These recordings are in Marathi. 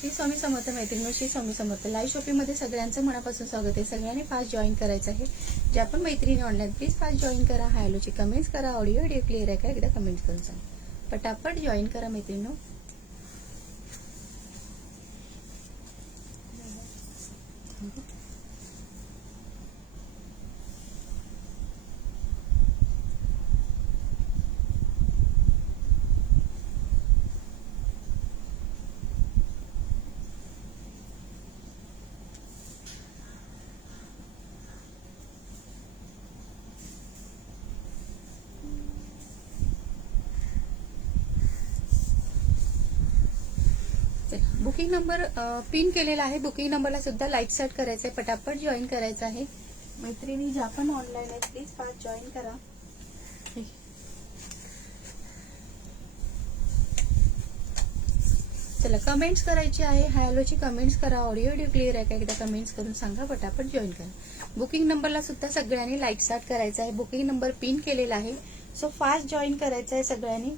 श्री स्वामी समर्थ मैत्रिणी, श्री स्वामी समर्थ. लाईव्ह शॉपिंगमध्ये सगळ्यांचं मनापासून स्वागत आहे. सगळ्यांनी फास्ट जॉईन करायचं आहे. ज्या पण मैत्रिणी ऑनलाईन प्लीज फास्ट जॉईन करा. हॅलोची कमेंट्स करा. ऑडिओ क्लिअर आहे का एकदा कमेंट्स करून सांगा. पटापट जॉईन करा मैत्रिणी. बुकिंग नंबर पिन केलेला आहे. बुकिंग नंबरला सुद्धा लाईक सेट करायचं आहे. पटापट जॉईन करायचं आहे. मैत्रिणी ज्या पण ऑनलाईन आहेत प्लीज फास्ट जॉईन करा. चला कमेंट्स करायची आहे. हॅलोची कमेंट्स करा. ऑडिओ क्लिअर आहे का एकदा कमेंट्स करून सांगा. पटापट जॉईन करा. बुकिंग नंबरला सुद्धा सगळ्यांनी लाईक सेट करायचा आहे. बुकिंग नंबर पिन केलेला आहे. सो फास्ट जॉईन करायचं आहे सगळ्यांनी.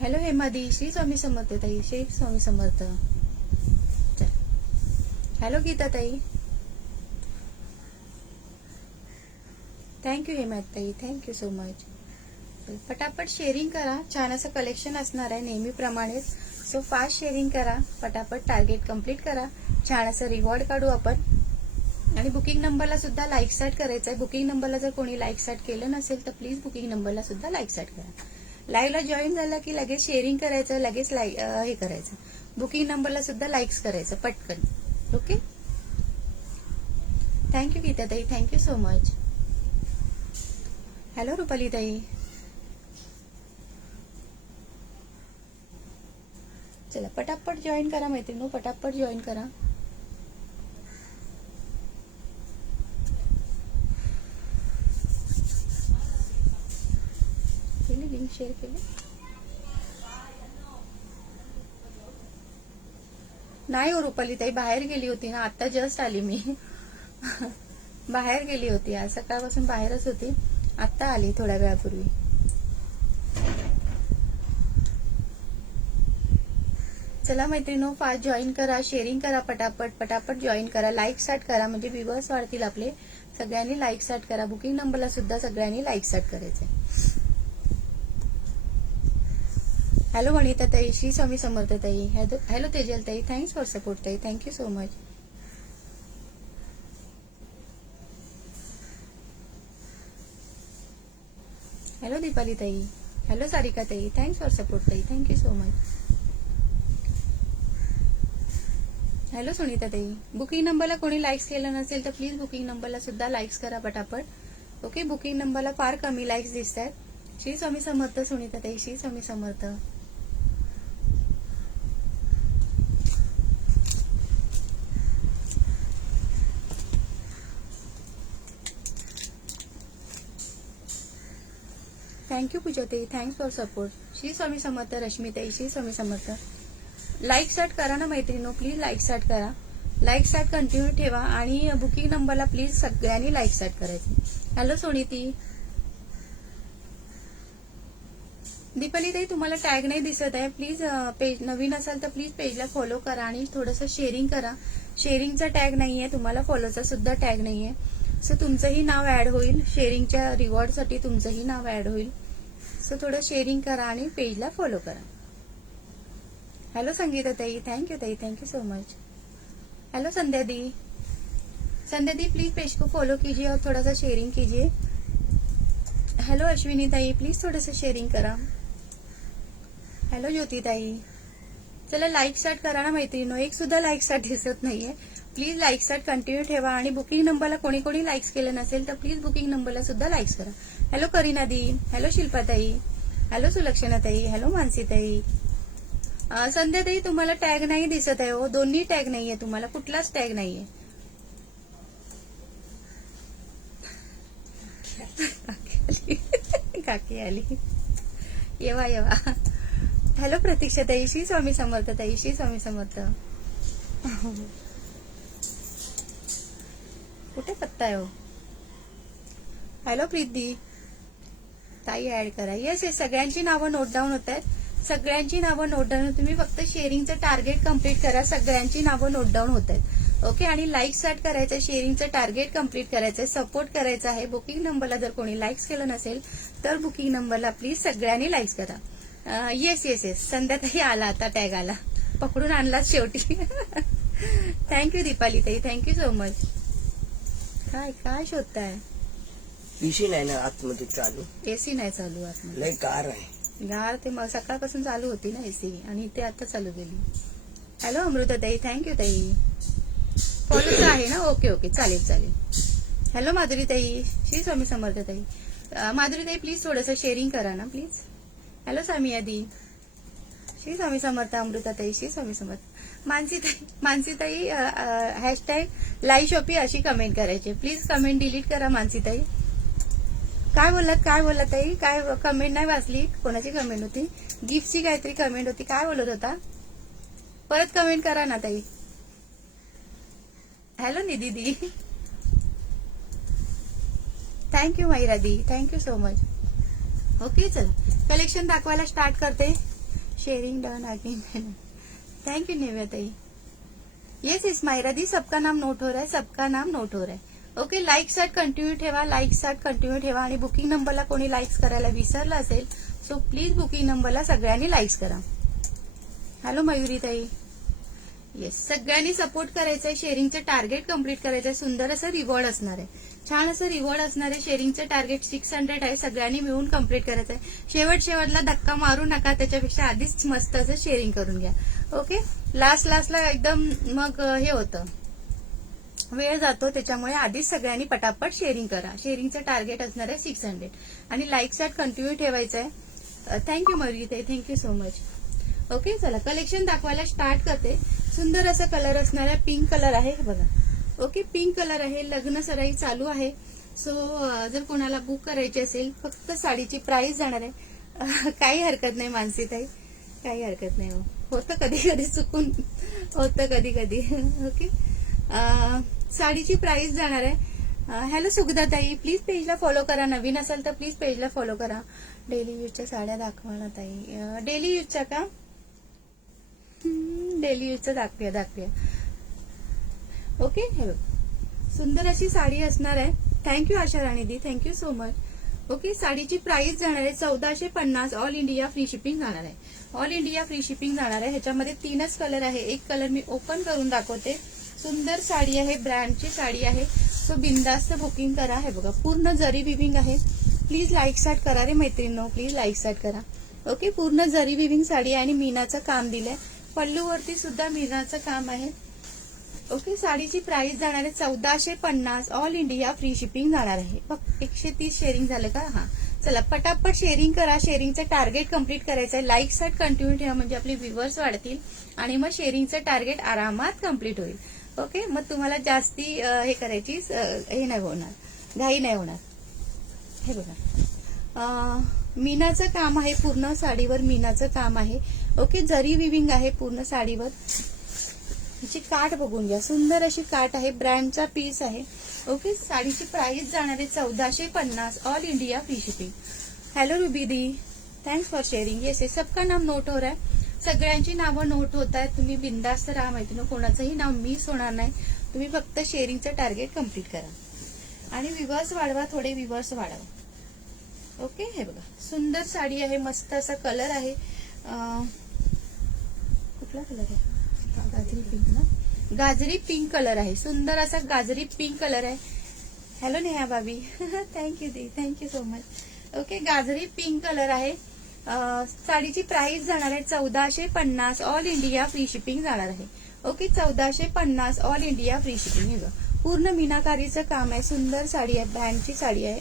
हॅलो हेमादी, श्री स्वामी समर्थ ताई. श्री स्वामी समर्थ. हॅलो गीता ताई. थँक्यू हेमाद ताई. Thank you so much. पटापट शेअरिंग करा. छान असं कलेक्शन असणार आहे नेहमीप्रमाणेच. सो फास्ट शेअरिंग करा. पटापट टार्गेट कम्प्लीट करा. छान असं रिवॉर्ड काढू आपण. आणि बुकिंग नंबरला सुद्धा लाईक सेट करायचं आहे. बुकिंग नंबरला जर कोणी लाईक सेट केलं नसेल तर प्लीज बुकिंग नंबरला सुद्धा लाईक सेट करा. लाईव्हला जॉईन झालं की लगेच शेअरिंग करायचं, लगेच हे करायचं. बुकिंग नंबरला सुद्धा लाईक्स करायचं पटकन. ओके. थँक्यू गीता ताई. Thank you so much. Hello Rupali ताई. चला पटापट जॉईन करा मैत्रिणी. पटापट जॉईन करा. लिंक शेअर केली नाही हो रुपाली ताई. बाहेर गेली होती ना, आता जस्ट आली मी. बाहेर गेली होती आज सकाळपासून बाहेरच होती. आता आली थोड्या वेळापूर्वी. चला मैत्रिणी फास्ट जॉईन करा. शेअरिंग करा. पटापट पटापट जॉईन करा. लाईक सेट करा म्हणजे व्ह्यूअर्स वाढतील आपले. सगळ्यांनी लाईक सेट करा. बुकिंग नंबरला सुद्धा सगळ्यांनी लाईक सेट करायचंय. हॅलो वनिता ताई. श्री स्वामी समर्थ ताई. हॅलो तेजल ताई. थँक्स फॉर सपोर्ट ताई. Thank you so much. Hello Deepali ताई. हॅलो सारिका ताई. थँक्स फॉर सपोर्ट ताई. Thank you so much. Hello Sunita ताई. बुकिंग नंबरला कोणी लाईक्स केलं नसेल तर प्लीज बुकिंग नंबरला सुद्धा लाईक्स करा पटापट. ओके. बुकिंग नंबरला फार कमी लाईक्स दिसत आहेत. श्री स्वामी समर्थ सुनीता ताई. श्री स्वामी समर्थ. थँक्यू पूजा ताई. Thanks for support. Shri Swami Samarth Rashmi ताई. श्री स्वामी समर्थ. लाईक सेट करा ना मैत्रिणी. प्लीज लाईक सेट करा. लाईक सेट कंटिन्यू ठेवा. आणि बुकिंग नंबरला प्लीज सगळ्यांनी लाईक सेट करायचं. हॅलो सोनीती. दीपाली ताई तुम्हाला टॅग नाही दिसत आहे. प्लीज पेज नवीन असाल तर प्लीज पेजला फॉलो करा आणि थोडंसं शेअरिंग करा. शेअरिंगचा टॅग नाहीये तुम्हाला. फॉलोचा सुद्धा टॅग नाहीये. सो तुमचंही नाव ऍड होईल. शेअरिंगच्या रिवॉर्डसाठी तुमचंही नाव ऍड होईल. सो थोडं शेअरिंग करा आणि पेजला फॉलो करा. हॅलो संगीता ताई. थँक्यू ताई. Thank you so much. Hello Sandhya the. Sandhya the please page को फॉलो कीजिए और थोड़ा सा शेयरिंग कीजिए. हेलो अश्विनी ताई. प्लीज थोड़ा सा शेयरिंग करा. हेलो ज्योति ताई. चला लाईक सेट करा ना मैत्रिणींनो. एक सुद्धा लाईक सेट दिसत नाहीये. प्लीज लाईक सेट कंटिन्यू ठेवा. आणि बुकिंग नंबरला कोणी कोणी लाईक्स केलं नसेल तर प्लीज बुकिंग नंबरला सुद्धा लाईक्स करा. हॅलो करीना दी. हॅलो शिल्पा ताई. हॅलो सुलक्षणा ताई. हॅलो मानसी ताई. संध्या ताई तुम्हाला टॅग नाही दिसत आहे हो. दोन्ही टॅग नाहीये तुम्हाला. कुठलाच टॅग नाहीये. काकी आली. येवा येवा. हॅलो प्रतीक्षा ताई. श्री स्वामी समर्थ ताई. श्री स्वामी समर्थ. कुठे पत्ता आहे हो. हॅलो प्रीती ताई ऍड करा. येस सगळ्यांची नावं नोट डाऊन होत आहेत. सगळ्यांची नावं नोट डाऊन. तुम्ही फक्त शेअरिंगचं टार्गेट कम्प्लीट करा. सगळ्यांची नावं नोट डाऊन होत आहेत. ओके. आणि लाईक स्टार्ट करायचं, शेअरिंगचं टार्गेट कम्प्लीट करायचंय, सपोर्ट करायचा आहे. बुकिंग नंबरला जर कोणी लाईक्स केलं नसेल तर बुकिंग नंबरला प्लीज सगळ्यांनी लाईक्स करा. येस येस येस, संध्याताई आला, आता टॅग आला, पकडून आणला शेवटी. थँक्यू दीपाली ताई, थँक्यू सो मच. काय काय शोधताय? पीसी नाही ना आतमध्ये चालू, एसी नाही चालू आतमध्ये. लय कार आहे. गार ते मग सकाळपासून चालू होती ना एसी, आणि ते आता चालू केली. हॅलो अमृता ताई, थँक्यू ताई. फॉलोच आहे ना? ओके ओके, चालेल चालेल. हॅलो माधुरी ताई, श्री स्वामी समर्थ ताई. माधुरी ताई प्लीज थोडंसं शेअरिंग करा ना प्लीज. हॅलो सामिया दी, श्री स्वामी समर्थ. अमृता ताई, श्री स्वामी समर्थ. मानसीताई हॅशटॅग लाईव्ह शॉपी अशी कमेंट करायची. प्लीज कमेंट डिलीट करा मानसीताई. काय बोललात ताई? काय कमेंट नाही वाचली? कोणाची कमेंट होती? गिफ्टची काहीतरी कमेंट होती. काय बोलत होता? परत कमेंट करा ना ताई. हॅलो निधी दी, थँक्यू माहिरा दी, थँक्यू सो मच. ओके चल, कलेक्शन दाखवायला स्टार्ट करते. Sharing done again. Thank you Nevya ताई. येस येस मायरा दी, सबका नाम नोट हो रहा है, सबका नाम नोट हो रहा है. ओके. लाईक स्टार्ट कंटिन्यू ठेवा, लाईक स्टार्ट कंटिन्यू ठेवा. आणि बुकिंग नंबरला कोणी लाईक्स करायला विसरलं असेल सो प्लीज बुकिंग नंबरला सगळ्यांनी लाईक्स करा. हॅलो मयुरी ताई. येस, सगळ्यांनी सपोर्ट करायचंय. शेअरिंगचं टार्गेट कम्प्लीट करायचंय. सुंदर असं रिवॉर्ड असणार आहे, छान असं रिवॉर्ड असणार आहे. शेअरिंगचं टार्गेट 600 आहे. सगळ्यांनी मिळून कम्प्लीट करायचं आहे. शेवटला धक्का मारू नका, त्याच्यापेक्षा आधीच मस्त असं शेअरिंग करून घ्या. ओके. लास्टला एकदम मग हे होतं, वेळ जातो, त्याच्यामुळे आधीच सगळ्यांनी पटापट शेअरिंग करा. शेअरिंगचं टार्गेट असणार आहे 600 आणि लाईक स्टार्ट कंटिन्यू ठेवायचं आहे. थँक्यू मयुरी ताई, थँक्यू सो मच. ओके चला, कलेक्शन दाखवायला स्टार्ट करते. सुंदर असा कलर असणार आहे, पिंक कलर आहे बघा. ओके, पिंक कलर आहे. लग्न सराई चालू आहे. सो जर कोणाला बुक करायची असेल, फक्त साडीची प्राइस जाणार आहे. काही हरकत नाही मानसीताई, काही हरकत नाही. होतं कधी कधी चुकून, होतं कधी कधी. ओके. साडीची प्राइस जाणार आहे. हॅलो सुगदा ताई, प्लीज पेजला फॉलो करा. नवीन असाल तर प्लीज पेजला फॉलो करा. डेली यूजच्या साड्या दाखवा ना ताई. डेली यूजच्या का? डेली यूजचं दाखवूया. ओके. हे सुंदर अशी साडी असणार आहे. थँक्यू आशा राणी दी, थँक्यू सो मच. ओके. साडीची प्राइस जाणार आहे 1450. ऑल इंडिया फ्री शिपिंग जाणार आहे. ऑल इंडिया फ्री शिपिंग जाणार आहे. ह्याच्यामध्ये 3च कलर आहे. एक कलर मी ओपन करून दाखवते. सुंदर साडी आहे, ब्रँडची साडी आहे. सो बिंदास्त बुकिंग करा. हे बघा, पूर्ण जरी विविंग आहे. प्लीज लाईक स्टार्ट करा रे मैत्रिणींनो, प्लीज लाईक स्टार्ट करा. ओके. पूर्ण जरी विविंग साडी आहे आणि मीनाचं काम दिलंय. पल्लूवरती सुद्धा मीनाचं काम आहे. ओके. साडीची प्राइस जाणार आहे 1450. ऑल इंडिया फ्री शिपिंग जाणार आहे. फक्त 130 शेअरिंग झालं का? हा चला, पटापट शेअरिंग करा. शेअरिंगचं टार्गेट कम्प्लीट करायचं आहे. लाईक स्टार्ट कंटिन्यू ठेवा, म्हणजे आपले व्ह्यूअर्स वाढतील आणि मग शेअरिंगचं टार्गेट आरामात कम्प्लीट होईल. ओके. मग तुम्हाला जास्ती हे करायची हे नाही होणार, घाई नाही होणार. हे बघा, मीनाचं काम आहे. पूर्ण साडीवर मीनाचं काम आहे. ओके. जरी विविंग आहे पूर्ण साडीवर. हिची काठ बघून घ्या, सुंदर अशी काठ आहे. ब्रँडचा पीस आहे. ओके. साडीची प्राइस जाणार आहे 1450. All India free shipping. Hello Ruby di, thanks for sharing. Yes yes, सबका नाम नोट हो रहा है. सगळ्यांची नावं नोट होत आहेत. तुम्ही बिंदास्त राहा मैत्रिणी, कोणाचंही नाव मिस होणार नाही. तुम्ही फक्त शेअरिंगचं टार्गेट कम्प्लीट करा आणि व्ह्यूअर्स वाढवा, थोडे व्ह्यूअर्स वाढवा. ओके. हे बघा, सुंदर साडी आहे. मस्त असा कलर आहे. कुठला कलर आहे? गाजरी पिंक ना, गाजरी पिंक कलर आहे. सुंदर असा गाजरी पिंक कलर आहे. हॅलो नेहा भाभी, थँक्यू दी, थँक्यू सो मच. ओके. गाजरी पिंक कलर आहे. साडीची प्राइस जाणार आहे 1450. ऑल इंडिया फ्री शिपिंग जाणार आहे. Okay. 1450 all India free shipping. हे पूर्ण मीनाकारीचं काम आहे. सुंदर साडी आहे, ब्रँडची साडी आहे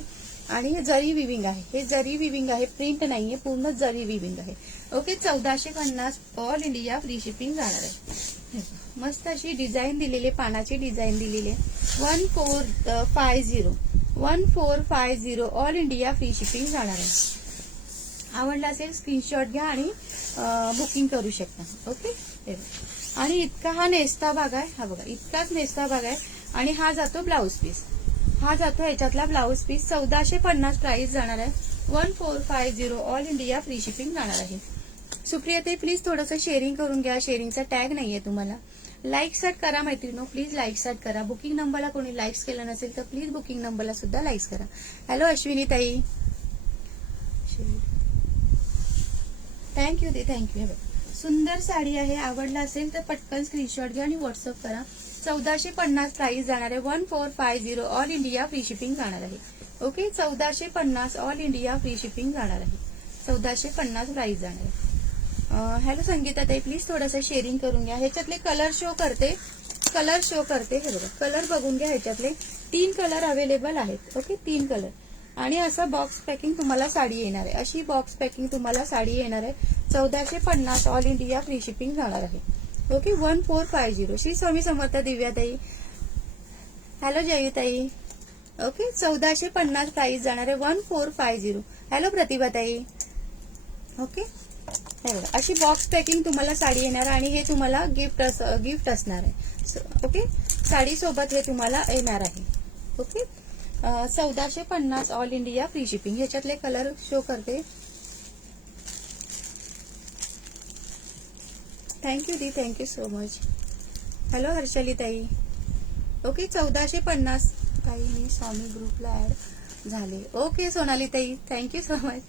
आणि जरी विविंग आहे. हे जरी विविंग आहे, प्रिंट नाहीये, पूर्ण जरी विविंग आहे. Okay. 1450 all India free shipping जाणार आहे. मस्त अशी डिझाईन दिलेली, पानाची डिझाईन दिलेली आहे. 1450 ऑल इंडिया फ्री शिपिंग जाणार आहे. आवडला असेल स्क्रीनशॉट घ्या आणि बुकिंग करू शकता. ओके. आणि इतका हा नेस्ता भाग आहे. हा बघा, इतकाच नेस्ता भाग आहे आणि हा जातो ब्लाऊज पीस. हा जातो ह्याच्यातला ब्लाऊज पीस. 1450 प्राइस जाणार आहे. 1450 ऑल इंडिया फ्री शिपिंग जाणार आहे. सुप्रियाताई प्लीज थोडंसं शेअरिंग करून घ्या. शेअरिंगचा टॅग नाहीये तुम्हाला. लाईक स्टार्ट करा मैत्रिणींनो, प्लीज लाईक स्टार्ट करा. बुकिंग नंबरला कोणी लाईक्स केलं नसेल तर प्लीज बुकिंग नंबरला सुद्धा लाईक्स करा. हॅलो अश्विनी ताई, थँक्यू दे, थँक्यू. सुंदर साडी आहे, आवडला असेल तर पटकन स्क्रीनशॉट घ्या आणि व्हॉट्सअप करा. 1450 प्राइस जाणार आहे. 1450 ऑल इंडिया फ्री शिपिंग जाणार आहे. Okay, 1450 all India free shipping जाणार आहे. 1450 प्राइस जाणार आहे. हॅलो संगीता ताई, प्लीज थोडंसं शेअरिंग करून घ्या. ह्याच्यातले कलर शो करते. हे बघा, कलर बघून घ्या. ह्याच्यातले 3 कलर अवेलेबल आहेत. Okay, 3 colour. आणि असं बॉक्स पॅकिंग तुम्हाला साडी येणार आहे. अशी बॉक्स पॅकिंग तुम्हाला साडी येणार आहे. 1450 ऑल इंडिया फ्री शिपिंग जाणार आहे. ओके, 1450. श्री स्वामी समर्थ दिव्याताई, हॅलो जयुताई. ओके, 1450 प्राइस जाणार आहे. 1450. हॅलो प्रतिभाताई. ओके, अशी बॉक्स पॅकिंग तुम्हाला साडी येणार आणि हे तुम्हाला गिफ्ट असणार आहे. ओके, साडी सोबत हे तुम्हाला येणार आहे. Okay, 1450 all India free shipping. ह्याच्यातले कलर शो करते. थँक्यू दी, thank you so much. Hello Harshali ताई. ओके, 1450 ताई स्वामी ग्रुपला ऍड झाले. ओके सोनाली ताई, थँक्यू सो मच.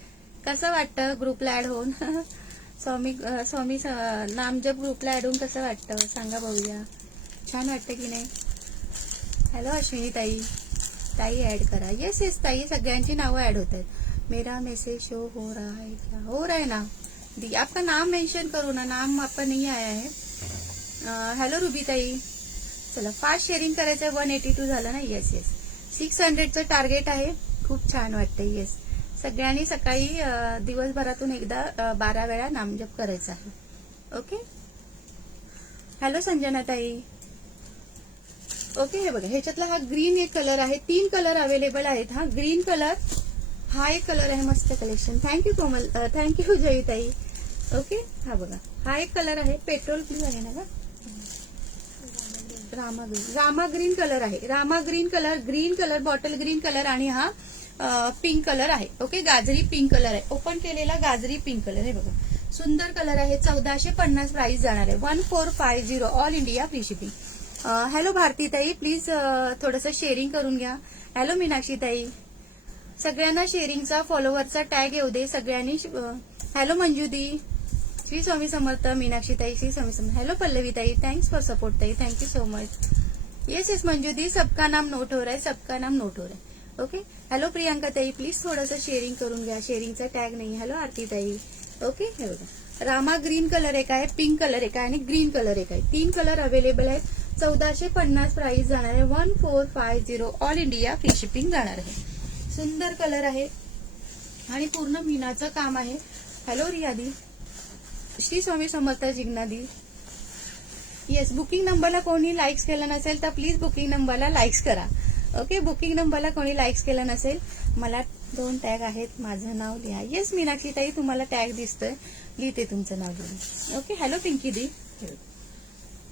कसं वाटतं ग्रुपला ऍड होऊन? स्वामी नामजप ग्रुपला ऍड होऊन कसं वाटतं सांगा बघूया. छान वाटतं की नाही? हॅलो अश्विनी ताई, ताई ऍड करा. येस येस ताई, सगळ्यांची नावं ऍड होत आहेत. मेरा मैसेज शो हो रहा है क्या? हो रहा है ना दी, आपका नाम मेंशन करो ना, नाम आपका नहीं आया है. हॅलो रुबी ताई, चला फास्ट शेअरिंग करायचं. 182 झालं ना? येस येस, 600चं टार्गेट आहे. खूप छान वाटतंय. येस, सगळ्यांनी सकाळी दिवसभरातून एकदा 12 वेळा नामजप करायचा आहे. ओके, हॅलो संजना ताई. ओके, हे बघा, ह्याच्यातला हा ग्रीन एक कलर आहे. 3 कलर अवेलेबल आहेत. हा ग्रीन कलर, हा एक कलर आहे. मस्त कलेक्शन. थँक्यू कोमल, थँक्यू जयताई. ओके, हा बघा, हा एक कलर आहे. पेट्रोल ब्लू आहे ना का? रामा ग्रीन कलर आहे. Rama green colour, green colour, bottle green colour आणि हा पिंक कलर आहे. ओके, गाजरी पिंक कलर आहे. ओपन केलेला गाजरी पिंक कलर आहे. बघा, सुंदर कलर आहे. 1450 प्राइस जाणार आहे. 1450 all India free shipping. Hello Bharati tai, please थोडंसं शेअरिंग करून घ्या. हॅलो मीनाक्षी ताई, सगळ्यांना शेअरिंगचा फॉलोवरचा टॅग येऊ दे सगळ्यांनी. हॅलो मंजुदी, श्री स्वामी समर्थ. मीनाक्षी ताई, श्री स्वामी समर्थ. हॅलो पल्लवी ताई, थँक्स फॉर सपोर्ट ताई, thank you so much. Yes yes मंजुदी, सबका नाम नोट हो रहा है, सबका नाम नोट हो रहा है. ओके, हॅलो प्रियांका ताई, प्लीज थोडंसं शेअरिंग करून घ्या. शेअरिंगचा टॅग नाही. हॅलो आरती ताई. ओके, हे बघा, रामा ग्रीन कलर एक आहे, पिंक कलर एक आहे आणि ग्रीन कलर एक आहे. 3 कलर अवेलेबल आहेत. 1450 प्राइस जाणार आहे. 1450 ऑल इंडिया फ्री शिपिंग जाणार आहे. सुंदर कलर आहे आणि पूर्ण मीनाचं काम आहे. हॅलो रियादी, श्री स्वामी समर्थ जिग्नादी. येस, बुकिंग नंबरला कोणी लाईक्स केलं नसेल तर प्लीज बुकिंग नंबरला लाईक्स करा. ओके, बुकिंग नंबरला कोणी लाईक्स केलं नसेल, मला 2 टॅग आहेत, माझं नाव लिहा. येस मीनाक्षी ताई, तुम्हाला टॅग दिसतोय, लिहिते तुमचं नाव लिहून. ओके, हॅलो पिंकी दी.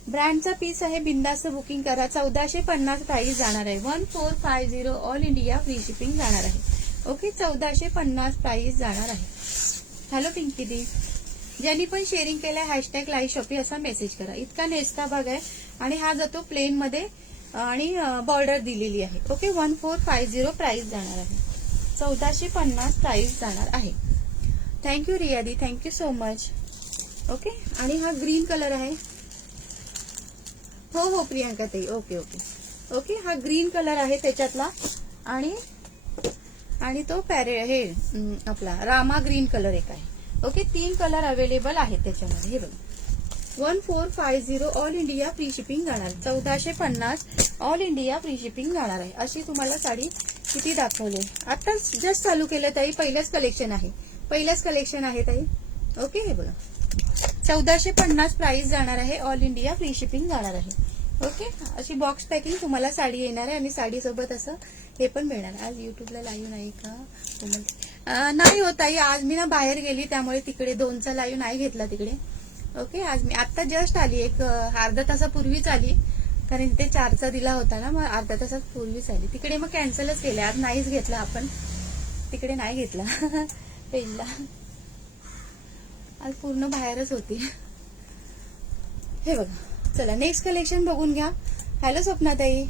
ब्रँडचा पीस आहे, बिंदास्त बुकिंग करा. 1450 प्राइस जाणार आहे. 1450 ऑल इंडिया फ्री शिपिंग जाणार आहे. ओके, 1450 प्राइस जाणार आहे. हॅलो पिंकी दी, ज्यांनी पण शेअरिंग केलंय हॅशटॅग लाईव्ह शॉपिंग असा मेसेज करा. इतका नेसता भाग आहे आणि हा जातो प्लेन मध्ये आणि बॉर्डर दिलेली आहे. ओके, 1450 प्राइस जाणार आहे. 1450 प्राइस जाणार आहे. थँक्यू रियादी, थँक्यू सो मच. ओके, आणि हा ग्रीन कलर आहे. हो हो प्रियांका ताई, ओके ओके ओके, हा ग्रीन कलर आहे त्याच्यातला आणि तो हे आपला रामा ग्रीन कलर एक आहे. ओके, 3 कलर अवेलेबल आहेत त्याच्यामध्ये. हे बघा, 1450 ऑल इंडिया फ्री शिपिंग जाणार. 1450 ऑल इंडिया फ्री शिपिंग जाणार आहे. अशी तुम्हाला साडी किती दाखवली, आता जस्ट चालू केलं ताई. पहिलंच कलेक्शन आहे ताई. ओके, हे बघा, 1450 प्राइस जाणार आहे. ऑल इंडिया फ्री शिपिंग जाणार आहे. ओके, अशी बॉक्स पॅकिंग तुम्हाला साडी येणार आहे आणि साडी सोबत असं हे पण मिळणार. आज युट्यूबला लाईव्ह नाही का? नाही होत आई, आज मी ना बाहेर गेली त्यामुळे तिकडे 2चा लाईव्ह नाही घेतला तिकडे. ओके, आज मी आता जस्ट आली, एक अर्धा तासापूर्वीच आली, कारण ते 4चा दिला होता ना, मग अर्धा तासात पूर्वीच आली. तिकडे मग कॅन्सलच केले, आज नाहीच घेतला आपण, तिकडे नाही घेतला पेजला. आज पूर्ण बाहेरच होती. हे बघा, चला नेक्स्ट कलेक्शन बघून घ्या. हॅलो स्वप्नाताई,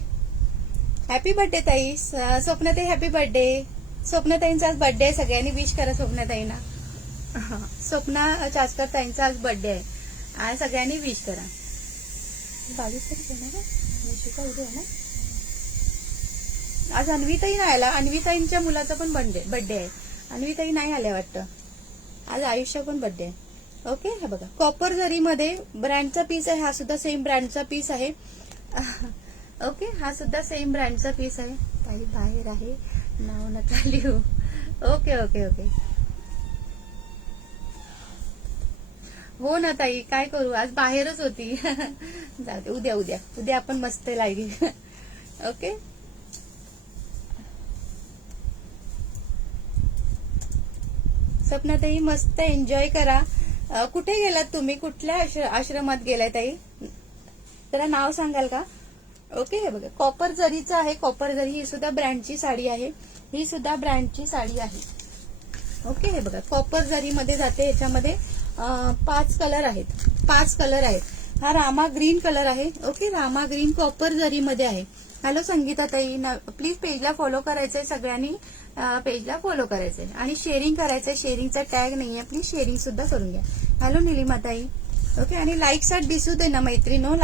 हॅपी बर्थडे ताई. स्वप्नाताई हॅपी बर्थडे. स्वप्नाताईंचा आज बर्थडे आहे, सगळ्यांनी विश करा स्वप्नाताईंना. स्वप्ना चाचकर ताईंचा आज बर्थडे आहे आणि सगळ्यांनी विश करा. 22 तारीख आहे ना, निशिका उद्या आहे ना. आज अन्वीताई नाही आला, अन्वीताईंच्या मुलाचा पण बर्थडे आहे. अन्वीताई नाही आल्या वाटतं. आज आयुष्य पण बर्थडे आहे. ओके, हे बघा कॉपर जरीमध्ये ब्रँडचा पीस आहे. हा सुद्धा सेम ब्रँडचा पीस आहे. ओके, हा सुद्धा सेम ब्रँडचा पीस आहे. ताई बाहेर आहे, नाव नका लिहू. Okay okay okay. हो ना ताई, काय करू, आज बाहेरच होती. जाऊ दे, उद्या उद्या उद्या आपण मस्त लाईव्ह. ओके, सपनाताई मस्त एन्जॉय करा. कुठे गेलात तुम्ही, कुठल्या आश्रमात गेलाय ताई, जरा नाव सांगाल का? ओके, हे बघा कॉपर जरीचं आहे. कॉपर जरी ही सुद्धा ब्रँडची साडी आहे. ही सुद्धा ब्रँडची साडी आहे. ओके, हे बघा कॉपर जरीमध्ये जाते. याच्यामध्ये 5 कलर आहेत. 5 कलर आहेत. हा रामा ग्रीन कलर आहे. ओके, रामा ग्रीन कॉपर जरीमध्ये आहे. हॅलो संगीता ताई, प्लीज पेजला फॉलो करायचंय सगळ्यांनी. पेजला फॉलो करायचंय आणि शेअरिंग करायचंय. शेअरिंगचा टॅग नाहीये, प्लीज शेअरिंग सुद्धा करून घ्या. हॅलो निलिमा ताई. ओके, आणि लाईक साट दिसू दे ना मैत्रिणो.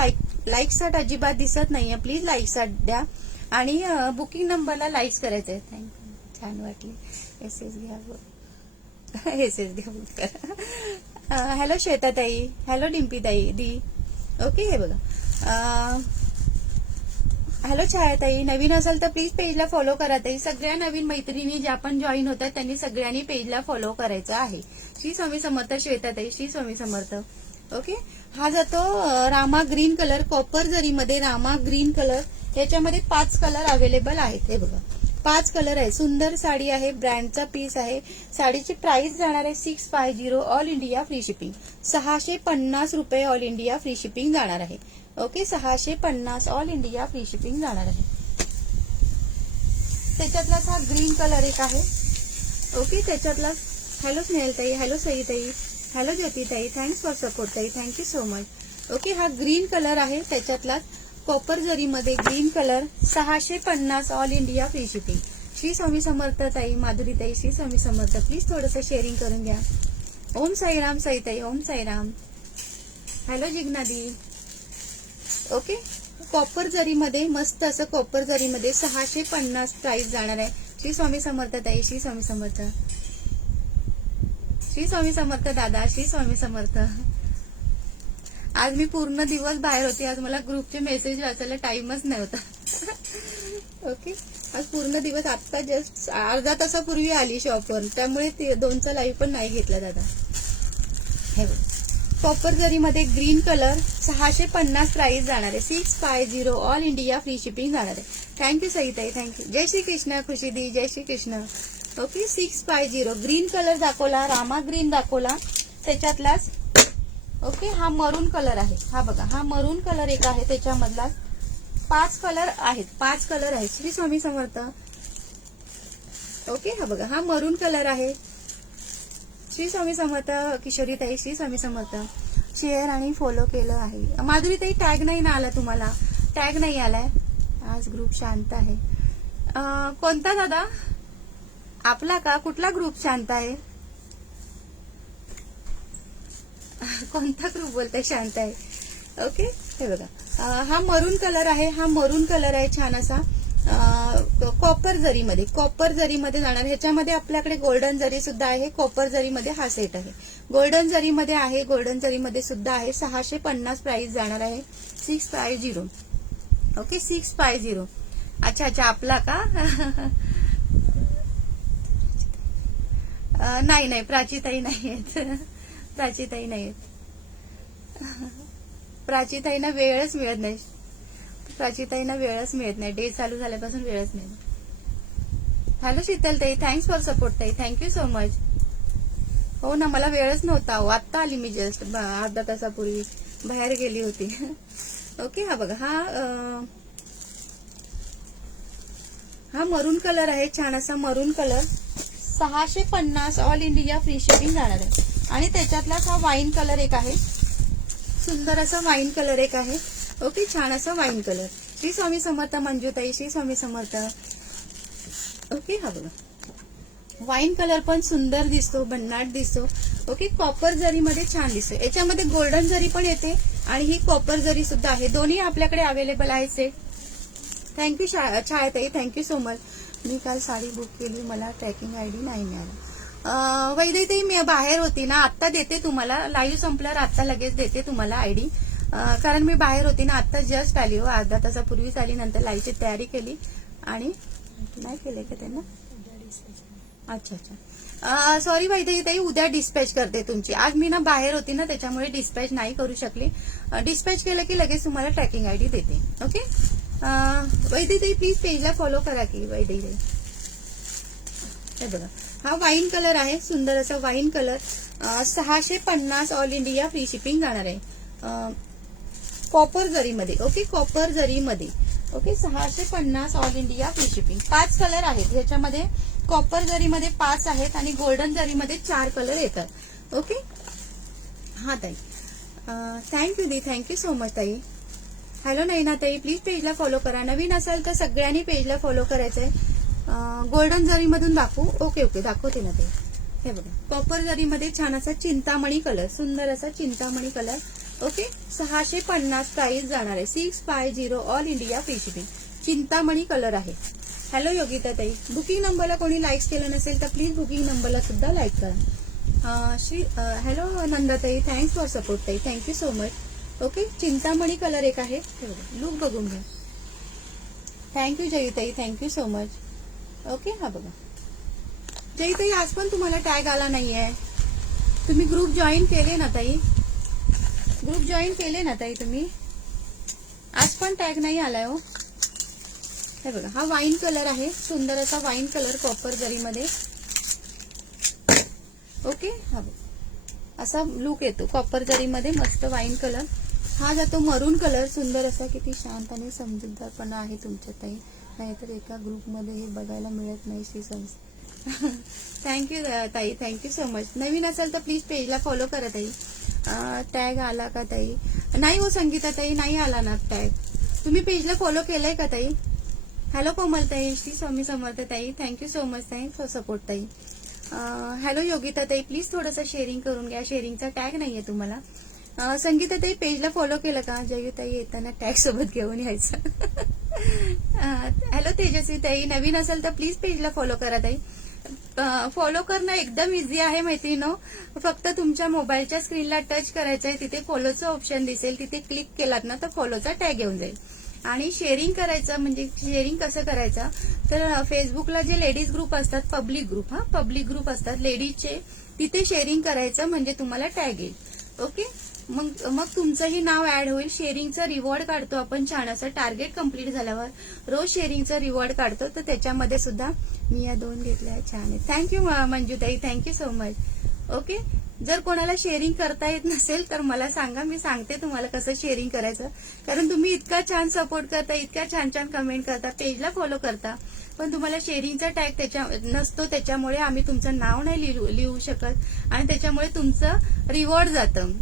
लाईक साट अजिबात दिसत नाहीये, प्लीज लाईक साट द्या. आणि बुकिंग नंबरला लाईक्स करायचंय. थँक्यू, छान वाटली. एसएस घ्या, एसएस घ्या. हॅलो श्वेता ताई, हॅलो डिम्पी ताई दी. ओके, हे बघा हॅलो छायाताई. नवीन असेल तर प्लीज पेजला फॉलो करा ताई. सगळ्या नवीन मैत्रिणी ज्या पण जॉईन होतात त्यांनी सगळ्यांनी पेजला फॉलो करायचं आहे. श्री स्वामी समर्थ श्वेताताई, श्री स्वामी समर्थ. ओके, हा जातो रामा ग्रीन कलर, कॉपर जरीमध्ये रामा ग्रीन कलर. याच्यामध्ये 5 कलर अवेलेबल आहेत. हे बघा 5 कलर आहे. सुंदर साडी आहे, ब्रँडचा पीस आहे. साडीची प्राइस जाणार आहे 650. All India free shipping. 650 रुपये ऑल इंडिया फ्री शिपिंग जाणार आहे. Okay, 650 all India free shipping जाणार आहे. त्याच्यातलाच हा ग्रीन कलर एक आहे. ओके, त्याच्यातला हॅलो स्नेहलताई, हॅलो सईताई, हॅलो ज्योतिताई, थँक्स फॉर सपोर्ट ताई, थँक्यू सो मच. ओके, हा ग्रीन कलर आहे. त्याच्यातलाच कॉपर जरीमध्ये green colour. 650 all India free shipping. Shri Swami Samarth ताई, माधुरी ताई, श्री स्वामी समर्थ. प्लीज थोडंसं शेअरिंग करून घ्या. ओम साईराम सईताई, ओम साईराम. हॅलो जिग्नादी. ओके, कॉपर जरीमध्ये मस्त असं कॉपर जरीमध्ये 650 प्राइस जाणार आहे. श्री स्वामी समर्थ ताई, श्री स्वामी समर्थ. श्री स्वामी समर्थ दादा, श्री स्वामी समर्थ. आज मी पूर्ण दिवस बाहेर होती. आज मला ग्रुपचे मेसेज वाचायला टाइमच नाही होता. ओके, आज पूर्ण दिवस आत्ता जस्ट अर्धा तासापूर्वी आली शॉपवर, त्यामुळे 2चा लाईव्ह पण नाही घेतला दादा. हे बघ कॉपर जरीमध्ये ग्रीन कलर. 650 प्राइस जाणार आहे. 650 ऑल इंडिया फ्री शिपिंग जाणार आहे. थँक्यू सईताई, थँक्यू. जय श्री कृष्ण खुशी दी, जय Shri Krishna. Okay, 650 green colour दाखवला, रामा ग्रीन दाखवला. त्याच्यातलाच ओके हा मरून कलर आहे. हा बघा हा मरून कलर एक आहे. त्याच्यामधला 5 कलर आहेत. 5 कलर आहेत. श्री स्वामी समर्थ. ओके, हा बघा हा मरून कलर आहे. श्री स्वामी समर्थ किशोरीताई, श्री स्वामी समर्थ. शेअर आणि फॉलो केलं आहे. माधुरीताई टॅग नाही ना आला तुम्हाला, टॅग नाही आलाय. आज ग्रुप शांत आहे. कोणता दादा आपला का, कुठला ग्रुप शांत आहे, कोणता ग्रुप बोलताय शांत आहे. ओके, हे बघा हा मरून कलर आहे. हा मरून कलर आहे छान असा कॉपर जरीमध्ये. कॉपर जरीमध्ये जाणार. ह्याच्यामध्ये आपल्याकडे गोल्डन जरी सुद्धा आहे. कॉपर जरीमध्ये हा सेट आहे. गोल्डन जरीमध्ये आहे, गोल्डन जरीमध्ये सुद्धा आहे. 650 प्राइस जाणार आहे. 650. ओके, 650. अच्छा अच्छा आपला का. नाही नाही प्राचीताई नाही आहेत. प्राचीताई नाही आहेत. प्राचीताईंना वेळच मिळत नाही. प्राचीताईंना वेळच मिळत नाही. डे चालू झाल्यापासून वेळच नाही. Hello Sheetaltai, thanks for support ताई, थँक्यू सो मच. हो ना, मला वेळच नव्हता. आत्ता आली मी जस्ट अर्धा तासापूर्वी, बाहेर गेली होती. ओके, हा बघा हा मरून कलर आहे. छान असा मरून colour. 650 all India free shipping जाणार आहे. आणि त्याच्यातलाच हा वाईन कलर एक आहे, सुंदर असा वाईन कलर एक आहे. ओके, छान असा वाईन कलर. श्री स्वामी समर्थ मंजूताई, श्री स्वामी समर्थ. ओके, हा बघा वाईन कलर पण सुंदर दिसतो, भन्नाट दिसतो. ओके, कॉपर जरीमध्ये छान दिसतो. याच्यामध्ये गोल्डन जरी पण येते आणि ही कॉपर जरी सुद्धा आहे. दोन्ही आपल्याकडे अवेलेबल आहे set. Thank you छायाताई, thank you so much. मी काल साडी बुक केली, मला ट्रॅकिंग आयडी नाही मिळाला. वैदेही मी बाहेर होती ना, आत्ता देते तुम्हाला. लाईव्ह संपल्यावर आत्ता लगेच देते तुम्हाला आयडी, कारण मी बाहेर होती ना, आत्ता जस्ट आली हो, अर्धा तासापूर्वीच आली. नंतर लाईव्हची तयारी केली आणि नाही केलंय का त्यांना. अच्छा अच्छा, सॉरी वैदेही, उद्या डिस्पॅच करते तुमची. आज मी ना बाहेर होती ना, त्याच्यामुळे डिस्पॅच नाही करू शकली. डिस्पॅच केलं की लगेच तुम्हाला ट्रॅकिंग आयडी देते. ओके, वैदेही प्लीज पेजला फॉलो करा की. वैदेही हे बघा, हा वाईन कलर आहे, सुंदर असा wine colour. 650 all India free shipping जाणार आहे, कॉपर जरीमध्ये. ओके, कॉपर जरीमध्ये. Okay, 650 all India free shipping. 5 colour आहेत ह्याच्यामध्ये. कॉपर जरीमध्ये 5 आहेत आणि गोल्डन जरीमध्ये 4 कलर येतात. ओके, हा ताई, थँक्यू दी, थँक्यू सो मच ताई. हॅलो नैना ताई, प्लीज पेजला फॉलो करा. नवीन असाल तर सगळ्यांनी पेजला फॉलो करायचंय. गोल्डन जरीमधून दाखवू. ओके ओके, दाखवते ना ते. हे बघा, कॉपर जरीमध्ये छान असा चिंतामणी कलर, सुंदर असा चिंतामणी कलर. ओके, 650 प्राइस जाणार आहे. 650 all India free shipping. Chintamani colour आहे. हॅलो योगिता ताई, बुकिंग नंबरला कोणी लाईक्स केलं नसेल तर प्लीज बुकिंग नंबरला सुद्धा लाईक करा. हॅलो नंदाताई, थँक्स फॉर सपोर्ट ताई, thank you so much. Okay, Chintamani colour एक आहे. लुक बघून घ्या. थँक्यू जयुताई, थँक्यू सो मच. ओके, हा बघा जयुताई, आज पण तुम्हाला टॅग आला नाहीये. तुम्ही ग्रुप जॉईन केले ना ताई, ग्रुप जॉईन केले ना ताई तुम्ही. आज पण टॅग नाही आलाय हो. हे बघा, हा वाईन कलर आहे, सुंदर असा वाईन कलर कॉपर जरीमध्ये. ओके, हा बघा असा लुक येतो कॉपर जरीमध्ये, मस्त वाईन कलर. हा जातो मरून कलर, सुंदर असा. किती शांत आणि समजूतदारपणा आहे तुमच्या ताई, नाहीतर एका ग्रुपमध्ये हे बघायला मिळत नाही. श्री संस्था. थँक्यू ताई, थँक्यू सो मच. नवीन असेल तर प्लीज पेजला फॉलो करा ताई. टॅग आला का ताई? नाही हो संगीता ताई, नाही आला ना टॅग. तुम्ही पेजला फॉलो केलंय का ताई? हॅलो कोमल ताई, श्री स्वामी समर्थ ताई, thank you so much, thanks for support ताई. हॅलो योगिता ताई, प्लीज थोडंसं शेअरिंग करून घ्या. शेअरिंगचा टॅग नाहीये तुम्हाला. संगीता ताई, पेजला फॉलो केलं का? जयू ताई, येताना टॅग सोबत घेऊन यायचं. हॅलो तेजस्वी ताई, नवीन असेल तर प्लीज पेजला फॉलो करा ताई. फॉलो करणं एकदम इझी आहे मैत्रिणींनो. फक्त तुमच्या मोबाईलच्या स्क्रीनला टच करायचं आहे, तिथे फॉलोचं ऑप्शन दिसेल, तिथे क्लिक केलात ना तर फॉलोचा टॅग येऊन जाईल. आणि शेअरिंग करायचं, म्हणजे शेअरिंग कसं करायचं तर फेसबुकला जे लेडीज ग्रुप असतात, पब्लिक ग्रुप, पब्लिक ग्रुप असतात लेडीजचे, तिथे शेअरिंग करायचं म्हणजे तुम्हाला टॅग येईल. ओके, मग तुमचंही नाव ऍड होईल. शेअरिंगचं रिवॉर्ड काढतो आपण छान असं. टार्गेट कम्प्लीट झाल्यावर रोज शेअरिंगचं रिवॉर्ड काढतो, तर त्याच्यामध्ये सुद्धा मी या 2 घेतल्या, छान आहे. थँक्यू मंजूताई, थँक्यू सो मच. ओके, जर कोणाला शेअरिंग करता येत नसेल तर मला सांगा, मी सांगते तुम्हाला कसं शेअरिंग करायचं. कारण तुम्ही इतका छान सपोर्ट करता, इतक्या छान छान कमेंट करता, पेजला फॉलो करता, पण तुम्हाला शेअरिंगचा टॅग त्याच्या नसतो. त्याच्यामुळे आम्ही तुमचं नाव नाही लिहू शकत आणि त्याच्यामुळे तुमचं रिवॉर्ड जातं.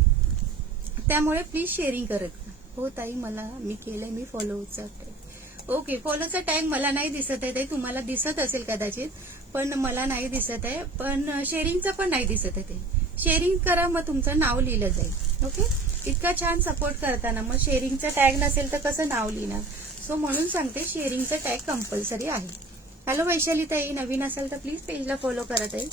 त्यामुळे प्लीज शेअरिंग करत हो ताई. मी केलंय, मी फॉलोचा टॅग. ओके, फॉलोचा टॅग मला नाही दिसत आहे, तुम्हाला दिसत असेल कदाचित, पण मला नाही दिसत आहे. पण शेअरिंगचं पण नाही दिसत आहे. ते शेअरिंग करा, मग तुमचं नाव लिहिलं जाईल. ओके, इतका छान सपोर्ट करताना मग शेअरिंगचा टॅग नसेल तर कसं नाव लिहिणार. सो म्हणून सांगते, शेअरिंगचा टॅग कंपल्सरी आहे. हॅलो वैशाली ताई, नवीन असेल तर प्लीज पेजला फॉलो करा ताई.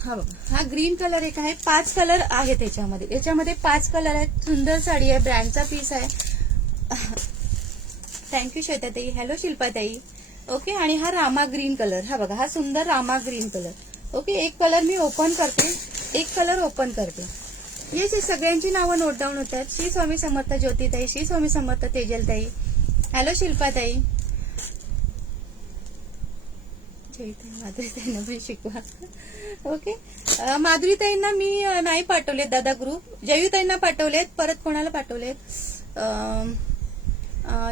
हा बघा, हा ग्रीन कलर एक आहे. 5 कलर आहेत याच्यामध्ये. 5 कलर आहेत. सुंदर साडी आहे, ब्रँडचा पीस आहे. थँक्यू श्वेता ताई. हॅलो शिल्पा ताई. ओके, आणि हा रामा ग्रीन कलर. हा बघा, हा सुंदर रामा ग्रीन कलर. ओके, एक कलर मी ओपन करते, एक कलर ओपन करते. येस, सगळ्यांची नावं नोट डाऊन होतात. श्री स्वामी समर्थ ज्योतिताई, श्री स्वामी समर्थ तेजलताई. हॅलो शिल्पा ताई. माधुरीताईंना पण शिकवा. ओके, माधुरीताईंना मी नाही पाठवलेत दादा ग्रुप. जयूताईंना पाठवलेत, परत कोणाला पाठवलेत?